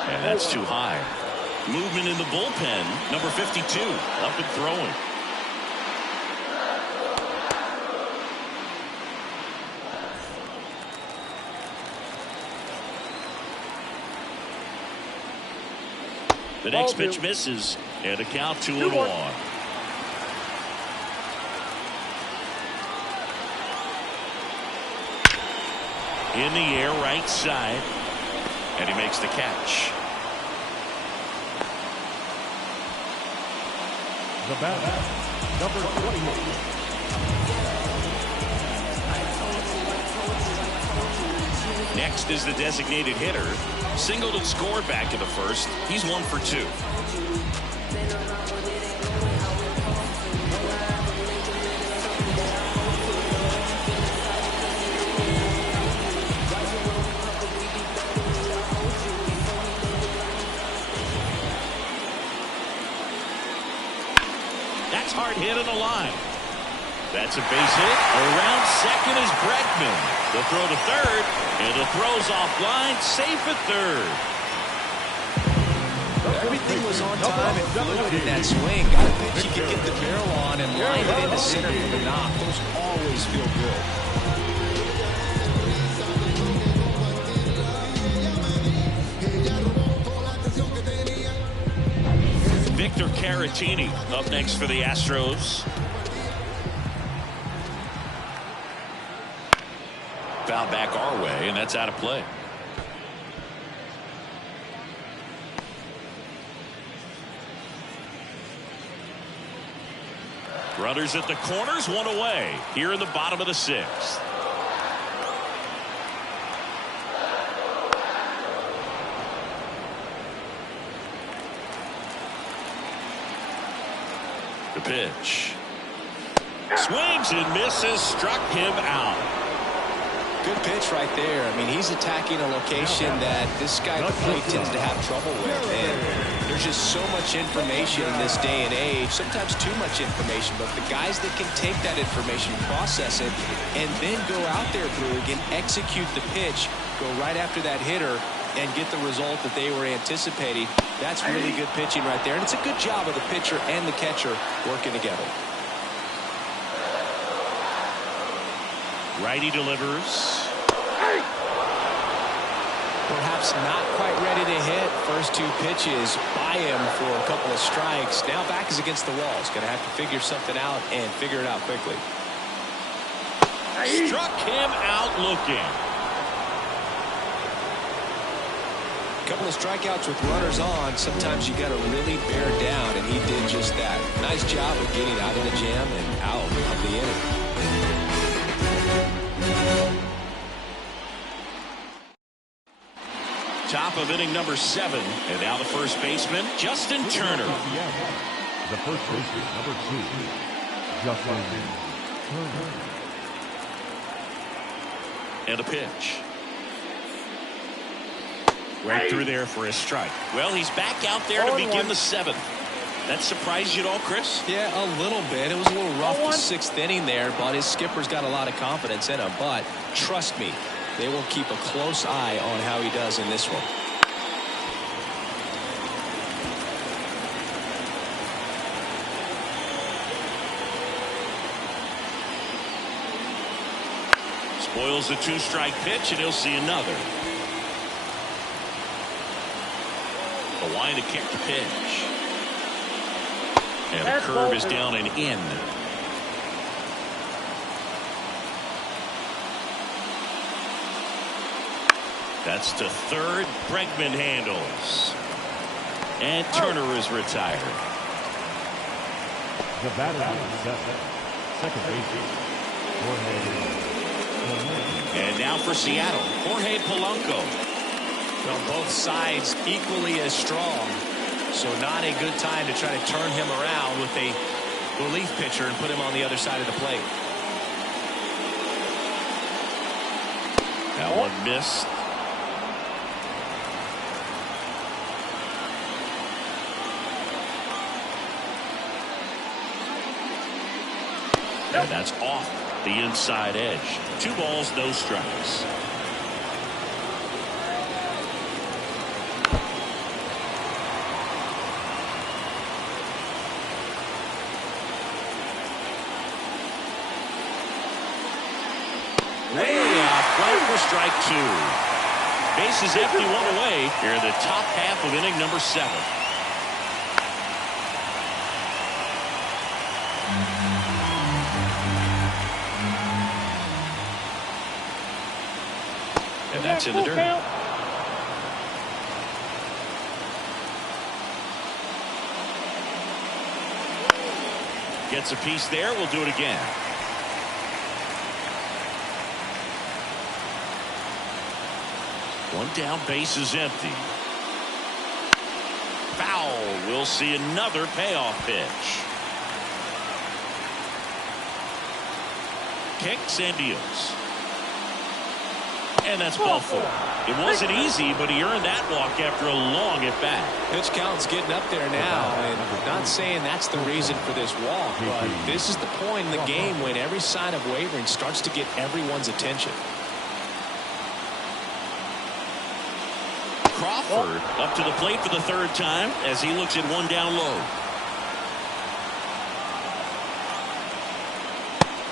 And that's too high. Movement in the bullpen, number 52, up and throwing. The next pitch misses, and a count 2-1. In the air, right side, and he makes the catch. The batter, number 28. Next is the designated hitter. Singled and scored back in the first. He's 1 for 2. That's hard hit on the line. That's a base hit. Around second is Bregman. The throw to third, and the throw's offline, safe at third. Everything was on time and fluid in that swing. Got a pitch you could get the barrel on and line it into center for the knock. Those always feel good. Victor Caratini up next for the Astros. Foul back our way, and that's out of play. Runners at the corners, one away here in the bottom of the sixth. The pitch. Swings and misses, struck him out. Good pitch right there. I mean, he's attacking a location that this guy at the plate tends to have trouble with. And there's just so much information in this day and age, sometimes too much information, but the guys that can take that information, process it, and then go out there, Brugge, and execute the pitch, go right after that hitter, and get the result that they were anticipating. That's really good pitching right there. And it's a good job of the pitcher and the catcher working together. Righty delivers. Perhaps not quite ready to hit. First two pitches by him for a couple of strikes. Now back is against the wall. He's going to have to figure something out and figure it out quickly. Struck him out looking. A couple of strikeouts with runners on. Sometimes you got to really bear down, and he did just that. Nice job of getting out of the jam and out of the inning. Top of inning number 7. And now the first baseman, Justin Turner. The first baseman, number 2, Justin Turner. And a pitch. Right through there for a strike. Well, he's back out there to begin the 7th. That surprised you at all, Chris? Yeah, a little bit. It was a little rough the 6th inning there, but his skipper's got a lot of confidence in him. But trust me, they will keep a close eye on how he does in this one. Spoils the 2-strike pitch, and he'll see another. The line to kick the pitch. And the curve is down and in. That's to third. Bregman handles. And Turner is retired. The batter is set. Second baseman, And now for Seattle, Jorge Polanco. Well, both sides equally as strong. So not a good time to try to turn him around with a relief pitcher and put him on the other side of the plate. That one missed. And that's off the inside edge. 2 balls, no strikes. Way out, play for strike 2. Bases empty, 1 away here in the top half of inning number 7. And that's in the dirt. Gets a piece there. We'll do it again. One down, base is empty. Foul. We'll see another payoff pitch. Kicks and deals. And that's ball 4. It wasn't easy, but he earned that walk after a long at-bat. Pitch count's getting up there now, and not saying that's the reason for this walk, but this is the point in the game when every sign of wavering starts to get everyone's attention. Crawford up to the plate for the 3rd time as he looks at 1 down low.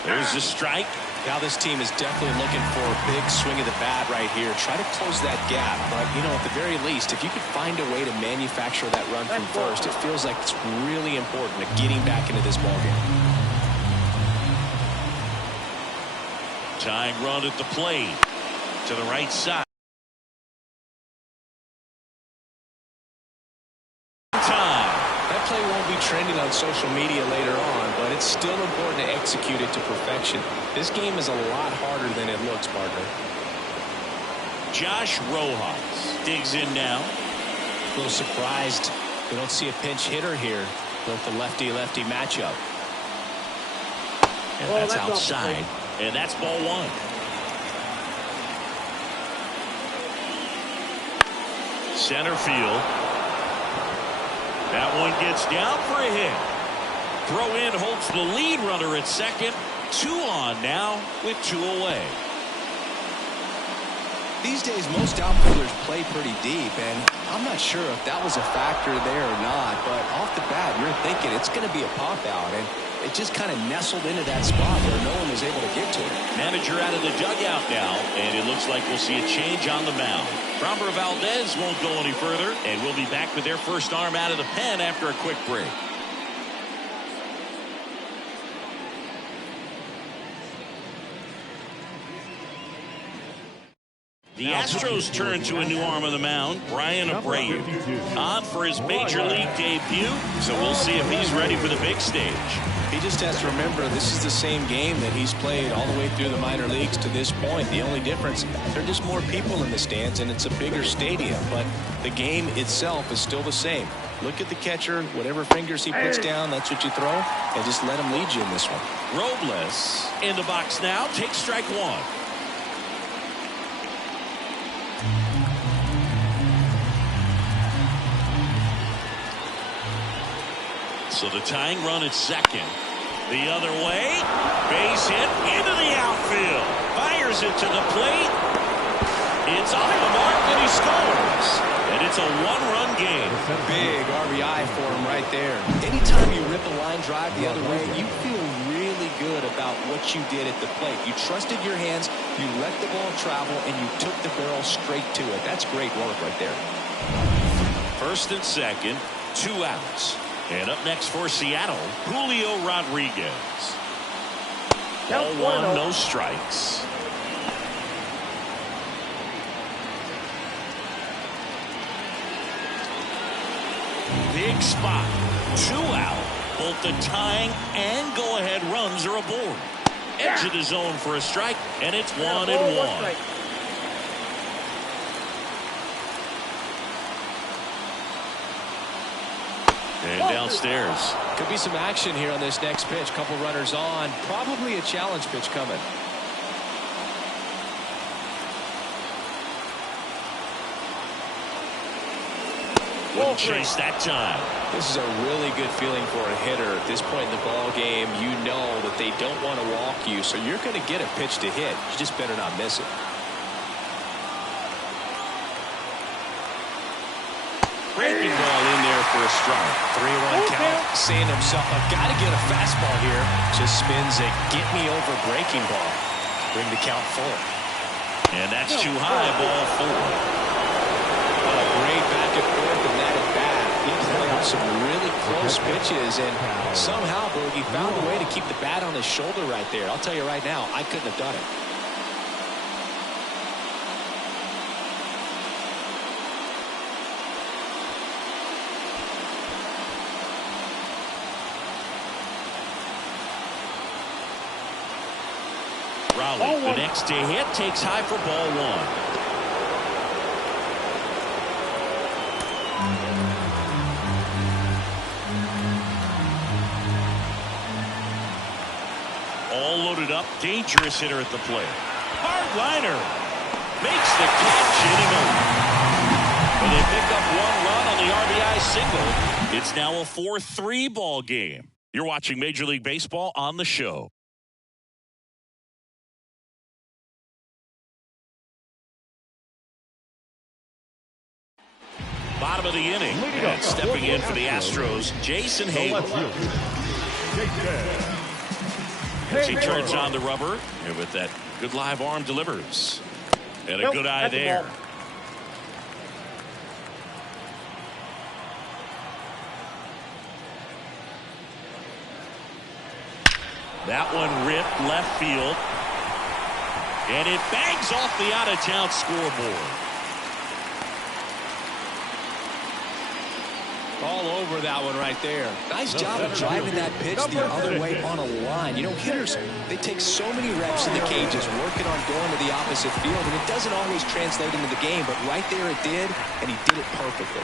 There's the strike. Now this team is definitely looking for a big swing of the bat right here. Try to close that gap. But, you know, at the very least, if you could find a way to manufacture that run from first, it feels like it's really important to getting back into this ballgame. Tying run at the plate to the right side. That play won't be trending on social media later on, but it's still important to execute it to perfection. This game is a lot harder than it looks, partner. Josh Rojas digs in now. A little surprised we don't see a pinch hitter here with the lefty-lefty matchup. And that's outside. And that's ball 1. Center field. That one gets down for a hit. Throw in holds the lead runner at second. 2 on now with 2 away. These days, most outfielders play pretty deep, and I'm not sure if that was a factor there or not, but off the bat, you're thinking it's going to be a pop-out, and it just kind of nestled into that spot where no one was able to get to it. Manager out of the dugout now, and it looks like we'll see a change on the mound. Framber Valdez won't go any further, and we'll be back with their first arm out of the pen after a quick break. The Astros turn to a new arm of the mound, Brian Abreu, on for his Major League debut, so we'll see if he's ready for the big stage. He just has to remember this is the same game that he's played all the way through the minor leagues to this point. The only difference, there are just more people in the stands, and it's a bigger stadium, but the game itself is still the same. Look at the catcher, whatever fingers he puts down, that's what you throw, and just let him lead you in this one. Robles in the box now, takes strike one. So the tying run at second. The other way. Base hit into the outfield. Fires it to the plate. It's off the mark and he scores. And it's a one-run game. Big RBI for him right there. Anytime you rip a line drive the other way, you feel really good about what you did at the plate. You trusted your hands, you let the ball travel, and you took the barrel straight to it. That's great work right there. First and second, 2 outs. And up next for Seattle, Julio Rodriguez. Ball one, no strikes. Big spot, 2 out. Both the tying and go-ahead runs are aboard. Edge of the zone for a strike, and it's 1-1. And downstairs. Could be some action here on this next pitch. Couple runners on. Probably a challenge pitch coming. Wouldn't chase that time. This is a really good feeling for a hitter at this point in the ball game. You know that they don't want to walk you, so you're going to get a pitch to hit. You just better not miss it. Breaking ball in there for a strike. 3-1 count. Saying to himself, I've got to get a fastball here. Just spins a get me over breaking ball. Bring the count full. And that's too high. Ball 4. What a great back and forth in that at bat. He played some really close pitches, and somehow Boogie found a way to keep the bat on his shoulder right there. I'll tell you right now, I couldn't have done it. Raleigh, the next to hit, takes high for ball 1. All loaded up, dangerous hitter at the plate. Hard liner makes the catch, inning over. But they pick up 1 run on the RBI single. It's now a 4-3 ball game. You're watching Major League Baseball on the show. Bottom of the inning, and stepping in for the Astros, Jason Hayward. As he turns on the rubber, and with that good live arm delivers. And a good eye there. That one ripped left field. And it bangs off the out-of-town scoreboard. All over that one right there. Nice job of driving that pitch the other way on a line. You know, hitters, they take so many reps in the cages working on going to the opposite field, and it doesn't always translate into the game, but right there it did, and he did it perfectly.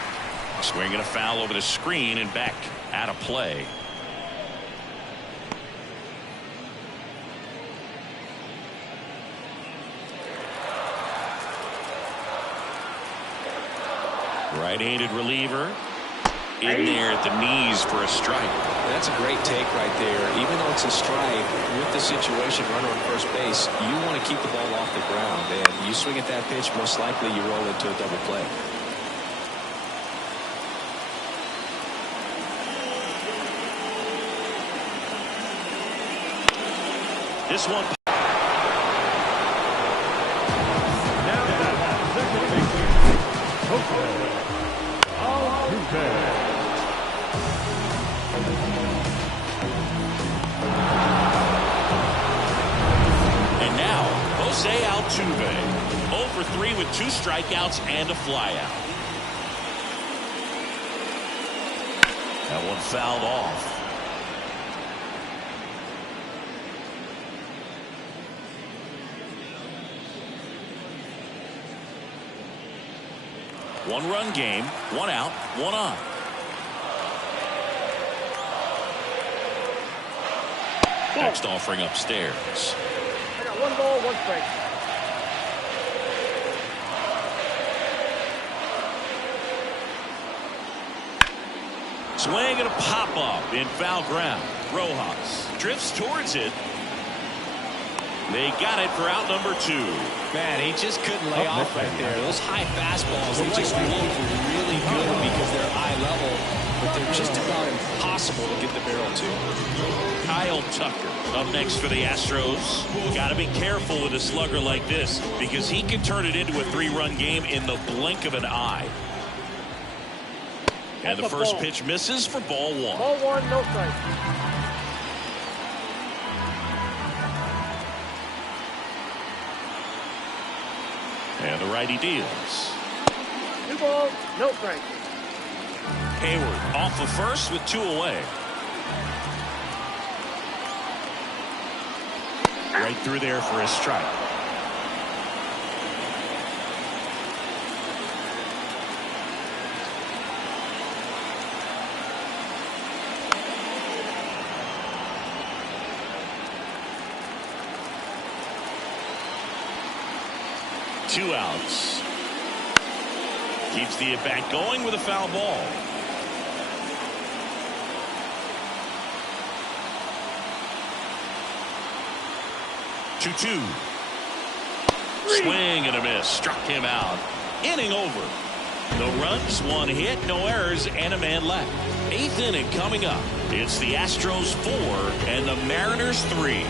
Swinging a foul over the screen and back out of play. Right-handed reliever. in there at the knees for a strike. That's a great take right there. Even though it's a strike, with the situation, runner on first base, you want to keep the ball off the ground. And you swing at that pitch, most likely you roll into a double play. This one. And now, Jose Altuve, 0 for 3 with 2 strikeouts and a flyout. That one fouled off. One-run game, 1 out, 1 on. Next offering upstairs. I got 1 ball, 1 strike. Swing and a pop-up in foul ground. Rojas drifts towards it. They got it for out number 2. Man, he just couldn't lay off right there. Those high fastballs, they just look really good because they're eye level, but they're just about impossible to get the barrel to. Kyle Tucker up next for the Astros. Got to be careful with a slugger like this because he can turn it into a 3-run game in the blink of an eye. And the first pitch misses for ball 1. Ball 1, no strike. And the righty deals. 2 balls, no strike. Hayward off of first with 2 away. Right through there for a strike. Two outs. Keeps the at-bat going with a foul ball. Two. Swing and a miss. Struck him out. Inning over. No runs, 1 hit, no errors, and a man left. 8th inning coming up. It's the Astros 4 and the Mariners 3.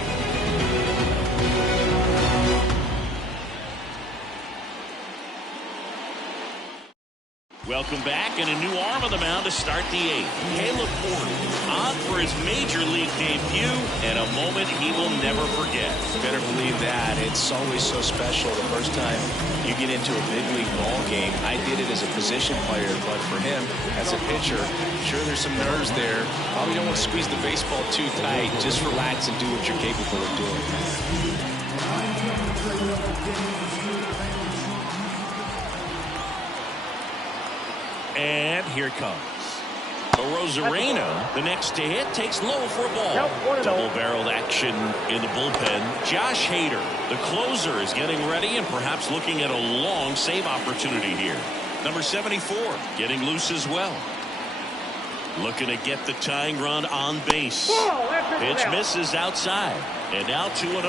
Welcome back, and a new arm on the mound to start the 8th. Caleb Porter on for his major league debut, and a moment he will never forget. Better believe that. It's always so special the first time you get into a big league ball game. I did it as a position player, but for him, as a pitcher, sure there's some nerves there. Probably don't want to squeeze the baseball too tight. Just relax and do what you're capable of doing. And here it comes. Rosarena, the next to hit, takes low for a ball. Double-barreled action in the bullpen. Josh Hader, the closer, is getting ready and perhaps looking at a long save opportunity here. Number 74, getting loose as well. Looking to get the tying run on base. Pitch misses outside. And now 2-0.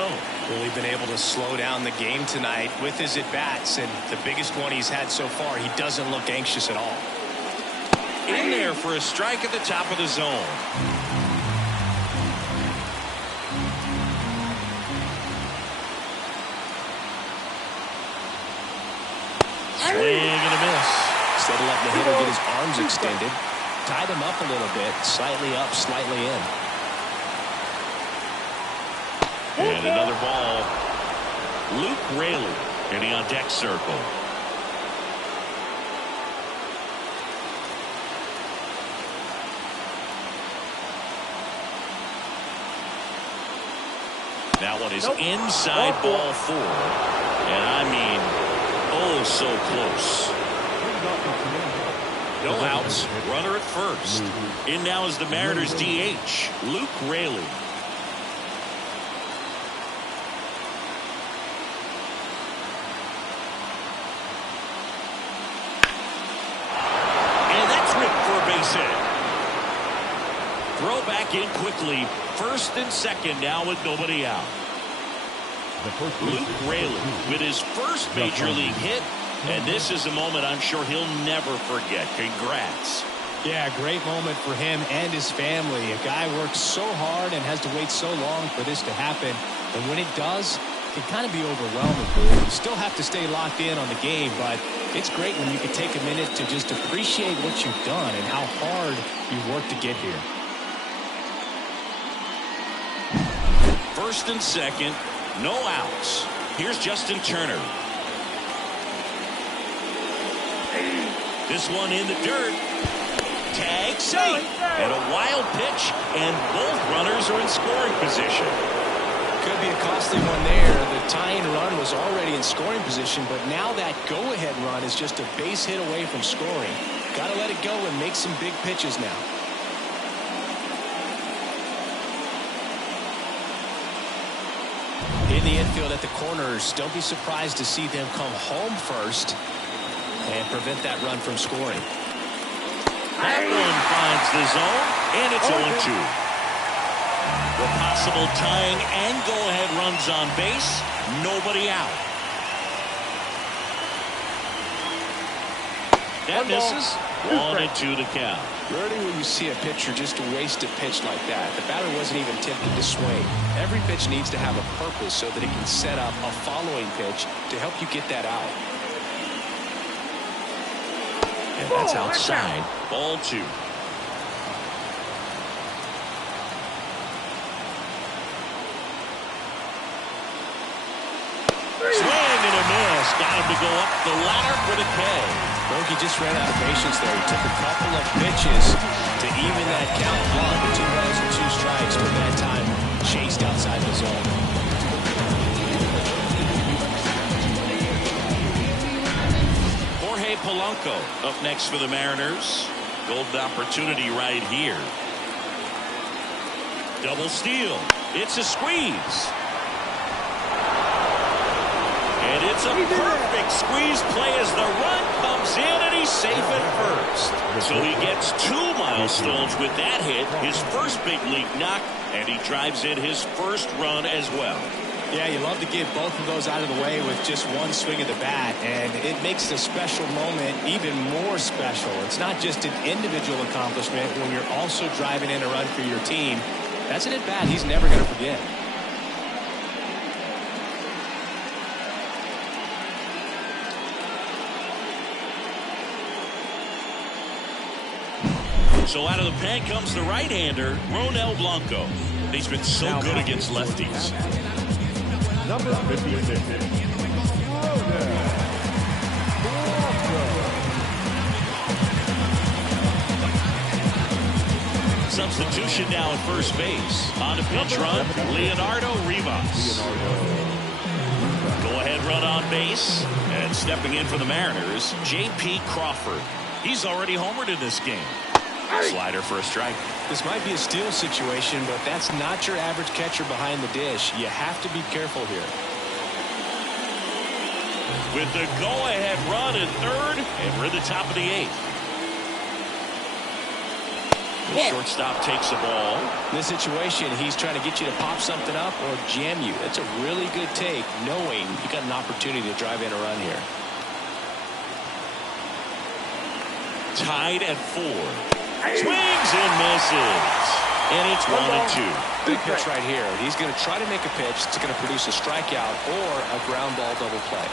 Really been able to slow down the game tonight with his at-bats, and the biggest one he's had so far, he doesn't look anxious at all. In there for a strike at the top of the zone. Swing and a miss. Instead of letting the hitter get his arms extended, tied him up a little bit, slightly up, slightly in. And another ball. Luke Raley in the on-deck circle. That one is inside ball 4. And I mean, oh, so close. No outs. Runner at first. In now is the Mariners DH, Luke Raley. And that's ripped for a base base hit. Throw back in quickly. First and second now with nobody out. Luke Raley with his first major league hit, and this is a moment I'm sure he'll never forget. Congrats. Yeah, great moment for him and his family. A guy works so hard and has to wait so long for this to happen, and when it does, it can kind of be overwhelming. You still have to stay locked in on the game, but it's great when you can take a minute to just appreciate what you've done and how hard you've worked to get here. First and second, no outs. Here's Justin Turner. This one in the dirt. Tag safe. And a wild pitch, and both runners are in scoring position. Could be a costly one there. The tying run was already in scoring position, but now that go-ahead run is just a base hit away from scoring. Got to let it go and make some big pitches now. In the infield at the corners, don't be surprised to see them come home first and prevent that run from scoring. That one finds the zone, and it's 0-2. The possible tying and go-ahead runs on base, nobody out. That misses. 1-2 the count. Rarely will you see a pitcher just waste a pitch like that. The batter wasn't even tempted to swing. Every pitch needs to have a purpose so that it can set up a following pitch to help you get that out. And that's outside. Ball 2. Swing and a miss. Got him to go up the ladder for the K. Bogey just ran out of patience there. He took a couple of pitches to even that count. 2 balls and 2 strikes, but that time chased outside the zone. Jorge Polanco up next for the Mariners. Golden opportunity right here. Double steal. It's a squeeze. And it's a perfect squeeze play as the run comes in, and he's safe at first. So he gets 2 milestones with that hit, his first big league knock, and he drives in his first run as well. Yeah, you love to get both of those out of the way with just one swing of the bat, and it makes the special moment even more special. It's not just an individual accomplishment when you're also driving in a run for your team. That's an at-bat he's never going to forget. So out of the pen comes the right-hander, Ronel Blanco. He's been so good against lefties. Number 56. Substitution now at first base. On the pitch run, Leonardo Rivas. Go-ahead run on base. And stepping in for the Mariners, J.P. Crawford. He's already homered in this game. Slider for a strike. This might be a steal situation, but that's not your average catcher behind the dish. You have to be careful here. With the go-ahead run at third, and we're at the top of the 8th. The shortstop takes the ball. In this situation, he's trying to get you to pop something up or jam you. That's a really good take, knowing you got an opportunity to drive in a run here. Tied at 4. Swings and misses. And it's 1-2. Big pitch right here. He's going to try to make a pitch that's going to produce a strikeout or a ground ball double play.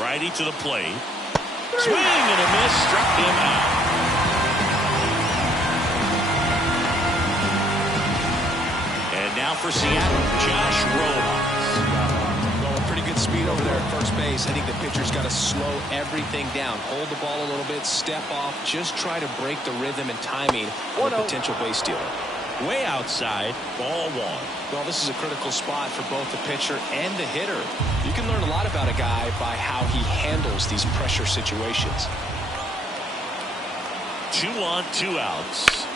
Righty to the plate. Swing and a miss, struck him out. And now for Seattle, Josh Rojas. Well, pretty good speed over there at first base. I think the pitcher's got to slow everything down. Hold the ball a little bit, step off, just try to break the rhythm and timing of a potential base stealer. Way outside, ball 1. Well, this is a critical spot for both the pitcher and the hitter. You can learn a lot about a guy by how he handles these pressure situations. 2 on, 2 outs.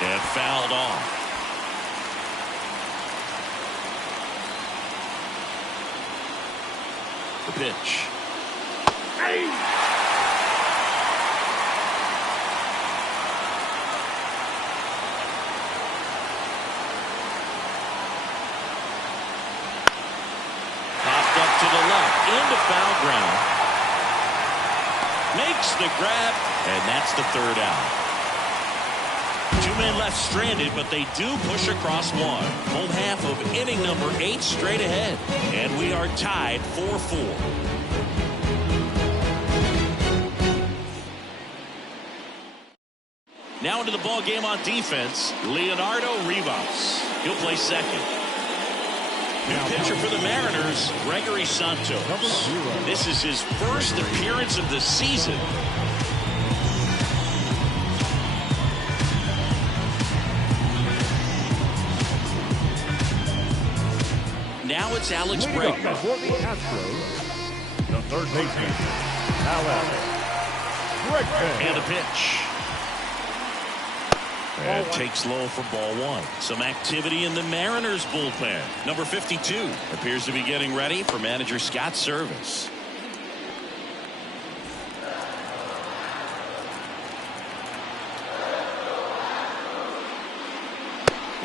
And fouled off. The pitch. Popped up to the left into foul ground. Makes the grab, and that's the 3rd out. 2 men left stranded, but they do push across one. Home half of inning number 8 straight ahead. And we are tied 4-4. Now into the ball game on defense, Leonardo Rivas. He'll play second. New pitcher for the Mariners, Gregory Santos. This is his first appearance of the season. Now it's Alex Bregman. For the Astros, the third baseman, Alex Bregman. And a pitch. And takes low for ball 1. Some activity in the Mariners bullpen. Number 52 appears to be getting ready for manager Scott's service.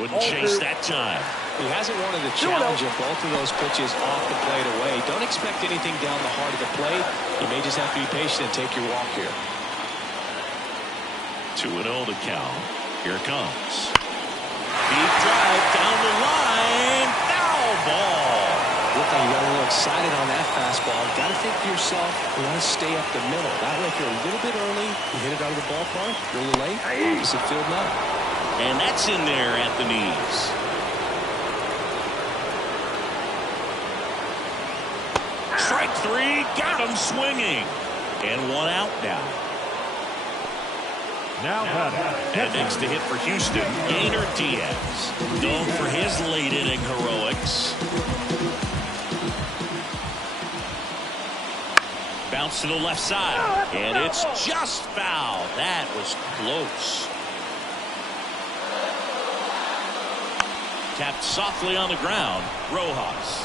Wouldn't chase that time. He hasn't wanted to challenge both of those pitches off the plate away. Don't expect anything down the heart of the plate. You may just have to be patient and take your walk here. 2-0 to count. Here it comes. Deep drive down the line. Foul ball. Look like you got a little excited on that fastball. Got to think to yourself, you want to stay up the middle. That way, if you're a little bit early, you hit it out of the ballpark. You're a little late. Opposite field now. And that's in there at the knees. Strike 3. Got him swinging. And 1 out now. Now And next to hit for Houston, Gainer Diaz. Known for his late inning heroics. Bounce to the left side. And it's just foul. That was close. Tapped softly on the ground. Rojas.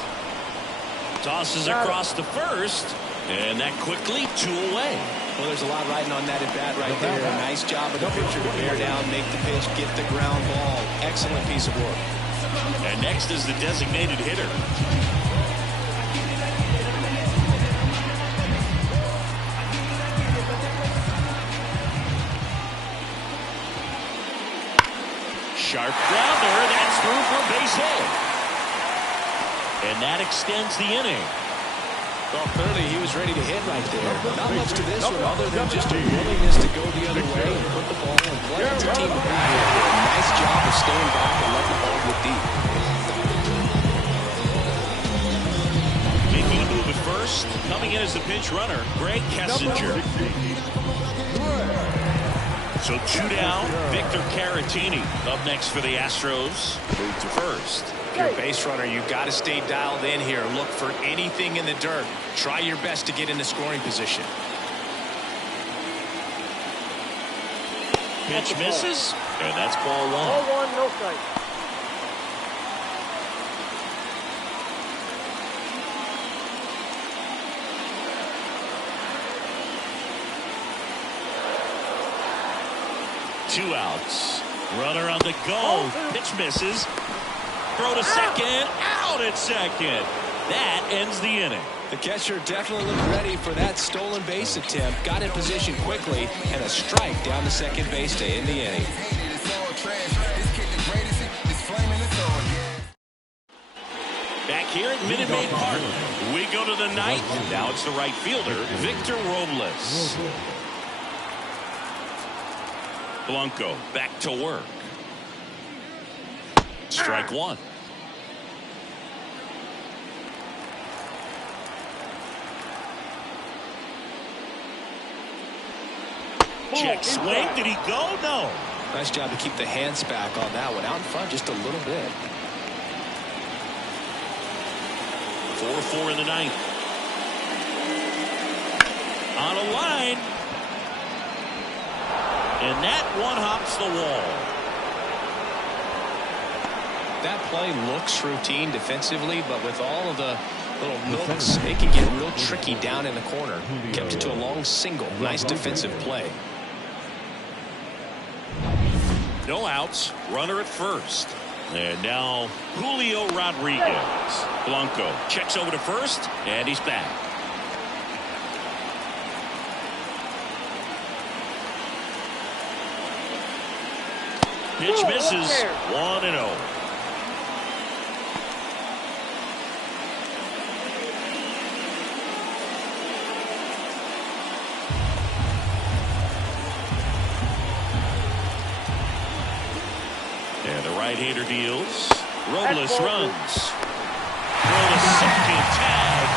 Tosses across to first. And that quickly 2 away. Well, there's a lot riding on that at bat right there. A nice job of the pitcher to bear down, make the pitch, get the ground ball. Excellent piece of work. And next is the designated hitter. Sharp grounder. That's through for a base hit. And that extends the inning. Well, clearly he was ready to hit right there. Not much to this one other than just a willingness to go the other way and put the ball in play. It's a team of people here. A nice job of staying back and letting the ball get deep. Making a move at first. Coming in as the pinch runner, Greg Kessinger. So 2 down. Victor Caratini up next for the Astros. Move to first. If you're a base runner, you've got to stay dialed in here. Look for anything in the dirt. Try your best to get in the scoring position. Pitch misses, and that's ball 1. Ball 1, no strike. Two outs. Runner on the go. Pitch misses. Throw to second. Out at second. That ends the inning. The catcher definitely looked ready for that stolen base attempt. Got in position quickly, and a strike down the second base to end the inning. Back here at Minute Maid Park, we go to the ninth. Now it's the right fielder, Victor Robles. Blanco back to work. Strike 1. Check swing. Did he go? No. Nice job to keep the hands back on that one. Out in front just a little bit. 4-4 in the ninth. On a line. And that one hops the wall. That play looks routine defensively, but with all of the little nooks, it can get real tricky down in the corner. Kept it to a long single. Nice defensive play. No outs. Runner at first. And now Julio Rodriguez. Blanco checks over to first, and he's back. Pitch misses. 1-0. And the right-hander deals. Robles runs. Throw to second. Tag.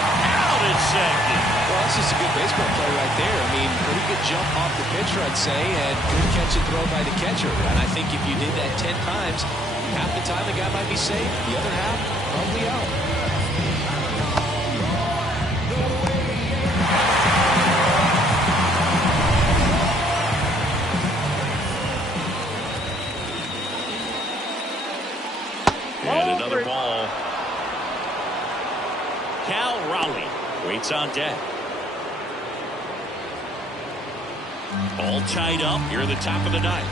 Out at second. Well, that's just a good baseball play right there. I mean, pretty good jump off the pitcher, I'd say, and good catch and throw by the catcher. And I think if you did that 10 times, half the time the guy might be safe. The other half, probably out. And another ball. Cal Raleigh waits on deck. All tied up here at the top of the ninth.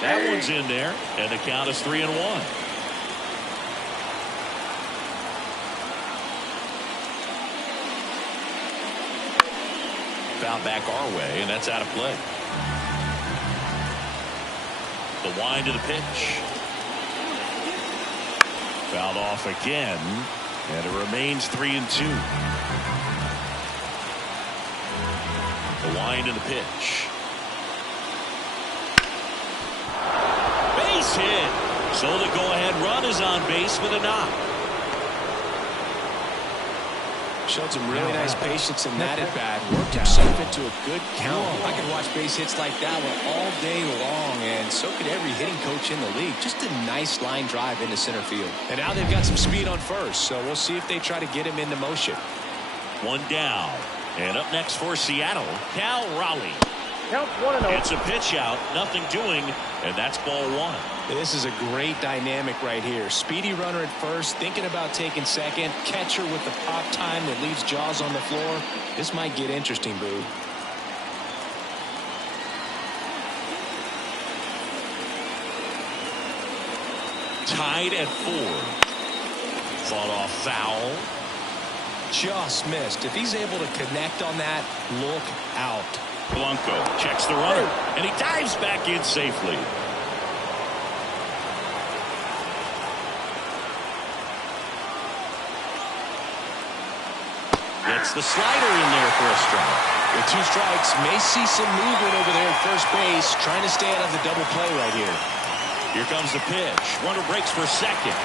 That one's in there, and the count is 3-1. Foul back our way, and that's out of play. The wind of the pitch. Fouled off again, and it remains 3-2. The wind of the pitch. Base hit. So the go-ahead run is on base with a knock. Showed some really nice patience in that at bat. Worked himself into a good count. I could watch base hits like that one all day long, and so could every hitting coach in the league. Just a nice line drive into center field. And now they've got some speed on first, so we'll see if they try to get him into motion. One down. And up next for Seattle, Cal Raleigh. Count 1-0. It's a pitch out, nothing doing, and that's ball one. This is a great dynamic right here. Speedy runner at first, thinking about taking second. Catcher with the pop time that leaves Jaws on the floor. This might get interesting, Boo. Tied at 4. Fought off foul. Just missed. If he's able to connect on that, look out. Blanco checks the runner, and he dives back in safely. Gets the slider in there for a strike. With 2 strikes, may see some movement over there at first base, trying to stay out of the double play right here. Here comes the pitch. Runner breaks for second.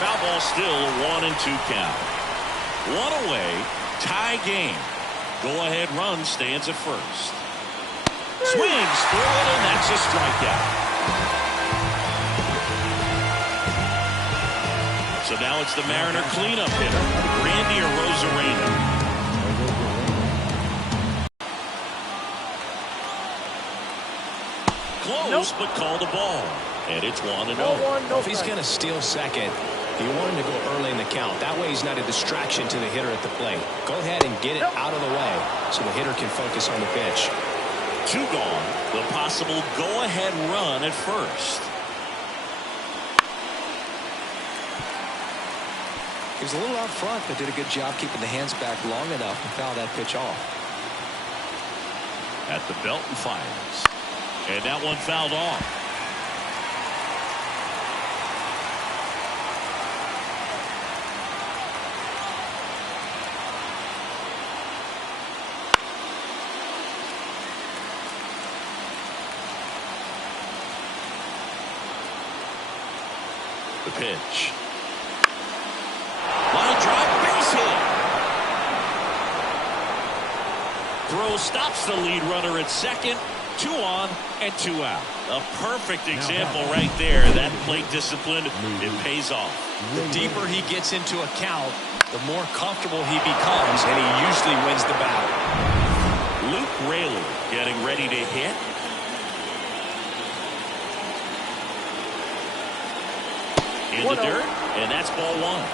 Foul ball still a 1-2 count. One away, tie game. Go-ahead run stands at first. Swings through it, and that's a strikeout. So now it's the Mariner cleanup hitter, Randy Arozarena. Close, but called a ball. And it's 1-0. No if he's going to steal second, you want him to go early in the count. That way he's not a distraction to the hitter at the plate. Go ahead and get it out of the way so the hitter can focus on the pitch. 2 gone. The possible go-ahead run at first. He was a little out front, but did a good job keeping the hands back long enough to foul that pitch off. At the belt and fires. And that one fouled off. The pitch. Line drive, base hit. Throw stops the lead runner at second. 2 on and 2 out. A perfect example right there. That plate discipline, it pays off. The deeper he gets into a count, the more comfortable he becomes, and he usually wins the battle. Luke Rayler getting ready to hit. In the dirt, and that's ball one.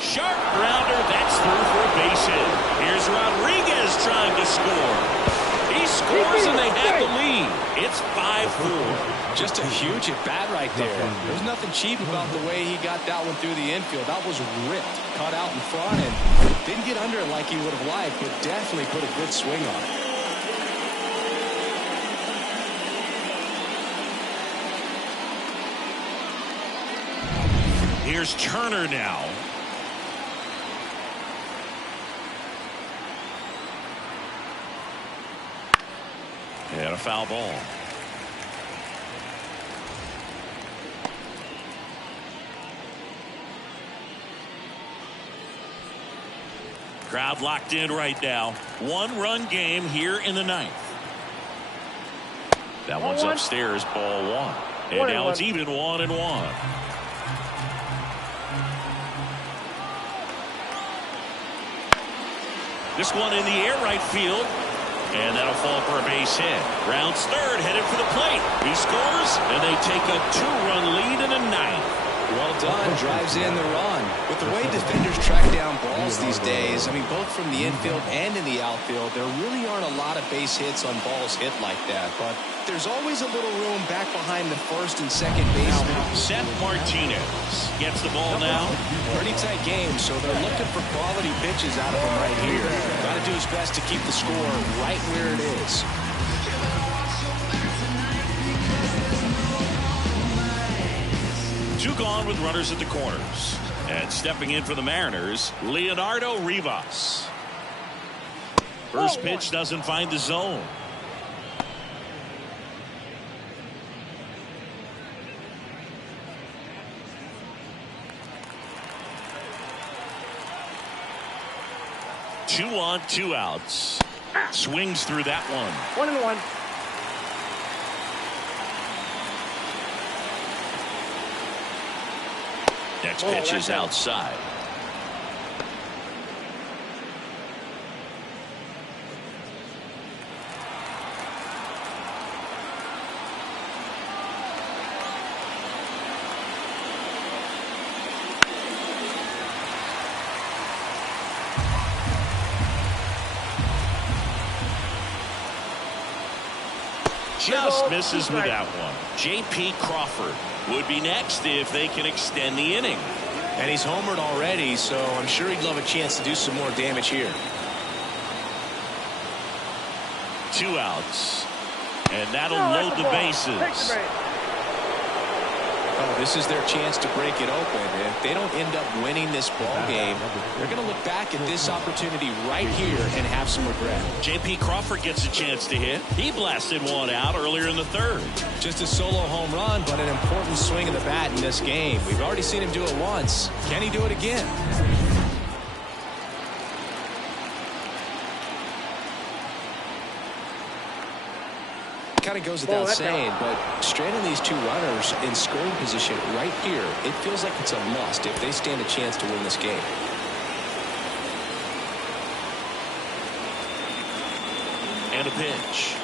Sharp grounder, that's through for a base hit. Here's Rodriguez trying to score. He scores and they have the lead. It's 5-4. Just a huge at-bat right there. There's nothing cheap about the way he got that one through the infield. That was ripped, caught out in front, and didn't get under it like he would have liked, but definitely put a good swing on it. Here's Turner now. And a foul ball. Crowd locked in right now. One-run game here in the ninth. That one's upstairs, ball one. And now it's even 1-1. This one in the air right field. And that'll fall for a base hit. Rounds third, headed for the plate. He scores, and they take a 2-run lead in the ninth. Well done, drives in the run. With the way defenders track down balls these days, I mean, both from the infield and in the outfield, there really aren't a lot of base hits on balls hit like that. But there's always a little room back behind the first and second baseman. Seth Martinez gets the ball now. Pretty tight game, so they're looking for quality pitches out of him right here. Got to do his best to keep the score right where it is. Two gone with runners at the corners. And stepping in for the Mariners, Leonardo Rivas. First pitch doesn't find the zone. Two on, 2 outs. Swings through that one. 1-1. Next pitch is outside. Just misses with that one. J.P. Crawford would be next if they can extend the inning. And he's homered already, so I'm sure he'd love a chance to do some more damage here. 2 outs. And that'll load the bases. Oh, this is their chance to break it open. If they don't end up winning this ball game, they're going to look back at this opportunity right here and have some regret. J.P. Crawford gets a chance to hit. He blasted one out earlier in the third. Just a solo home run, but an important swing of the bat in this game. We've already seen him do it once. Can he do it again? Kind of goes without saying, but stranding these two runners in scoring position right here, it feels like it's a must if they stand a chance to win this game. And a pitch.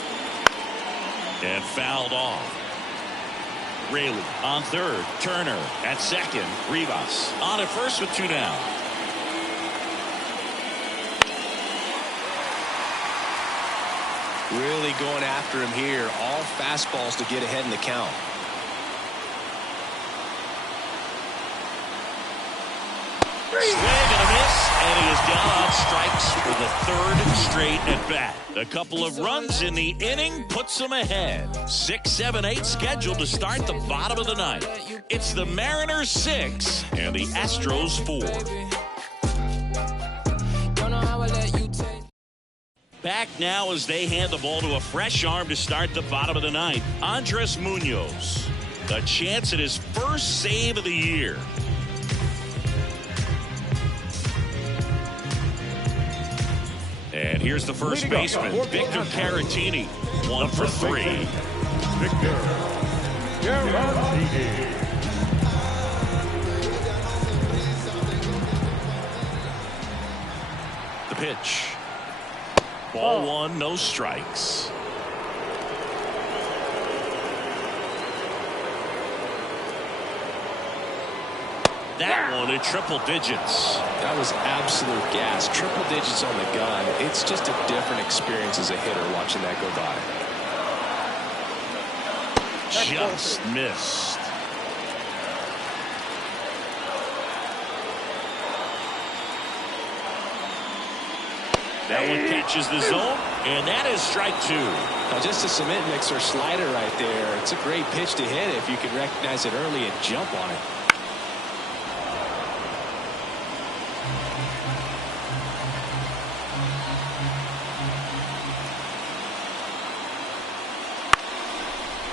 And fouled off. Rayleigh on third. Turner at second. Rivas on at first with 2 down. Really going after him here. All fastballs to get ahead in the count. Swing and a miss, and he is down on strikes for the 3rd straight at bat. A couple of runs in the inning puts them ahead. 6, 7, 8 scheduled to start the bottom of the ninth. It's the Mariners 6 and the Astros 4. Back now as they hand the ball to a fresh arm to start the bottom of the ninth. Andres Munoz. A chance at his first save of the year. And here's the first baseman, Victor Caratini, 1 for 3. Victor Caratini. The pitch. Ball 1, no strikes. That one in triple digits. That was absolute gas. Triple digits on the gun. It's just a different experience as a hitter watching that go by. Just missed. That one catches the zone, and that is strike 2. Now just a cement mixer slider right there. It's a great pitch to hit if you can recognize it early and jump on it.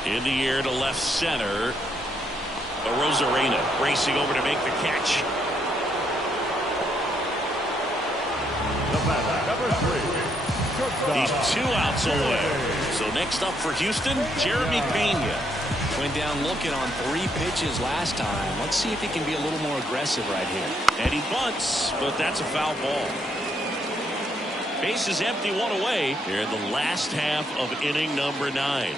In the air to left center. Rosarena racing over to make the catch. He's 2 outs away. So next up for Houston, Jeremy Pena. Went down looking on 3 pitches last time. Let's see if he can be a little more aggressive right here. And he bunts, but that's a foul ball. Base is empty, 1 away. Here in the last half of inning number 9.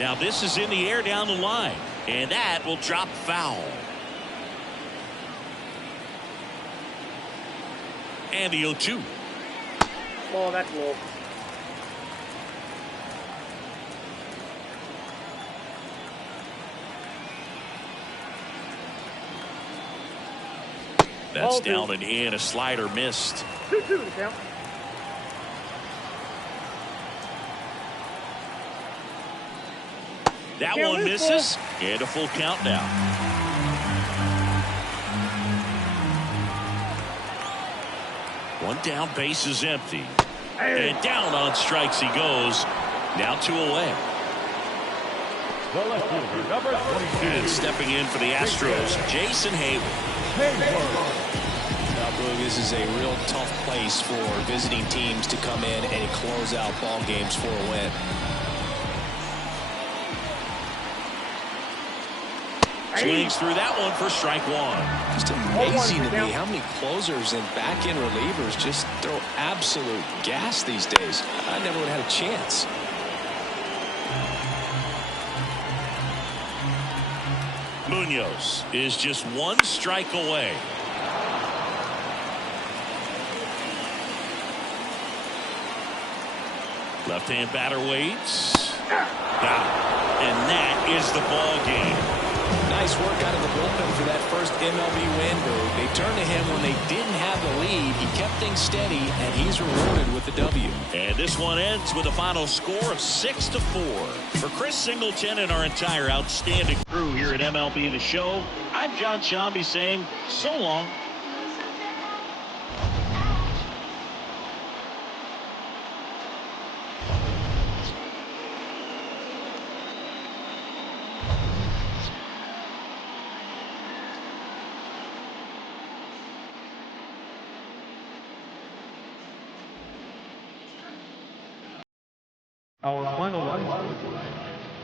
Now this is in the air down the line, and that will drop foul. And the 0-2. Oh, that's low. That's down and in. A slider missed. 2-2 to count. That one misses, and a full count now. One down, base is empty. And down on strikes he goes. Now 2 away. And stepping in for the Astros, Jason Hayward. Now, Boog, this is a real tough place for visiting teams to come in and close out ball games for a win. Swings through that one for strike 1. Just amazing to me how many closers and back-end relievers just throw absolute gas these days. I never would have had a chance. Munoz is just 1 strike away. Left-hand batter waits. Got it. And that is the ball game. Nice work out of the bullpen for that first MLB win. They turned to him when they didn't have the lead. He kept things steady, and he's rewarded with the W. And this one ends with a final score of 6-4. For Chris Singleton and our entire outstanding crew here at MLB The Show, I'm John Shambi saying so long. Our final line.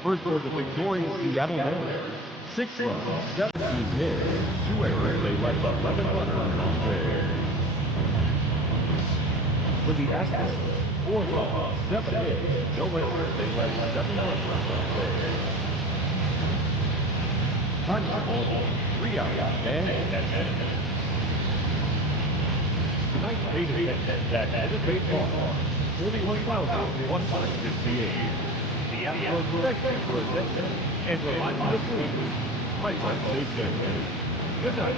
First for the victorious Seattle Mariners. 6 runs, 17 hits, 2 errors. They left 11 runners on base. For the Astros, 4 runs, 7 hits, no errors. They left 7 runners on base. Tanya Ball, 3 outs, and tonight's base hit that added baseball. 41,158. The Astros second presented and reminded the crew, my friend, good night.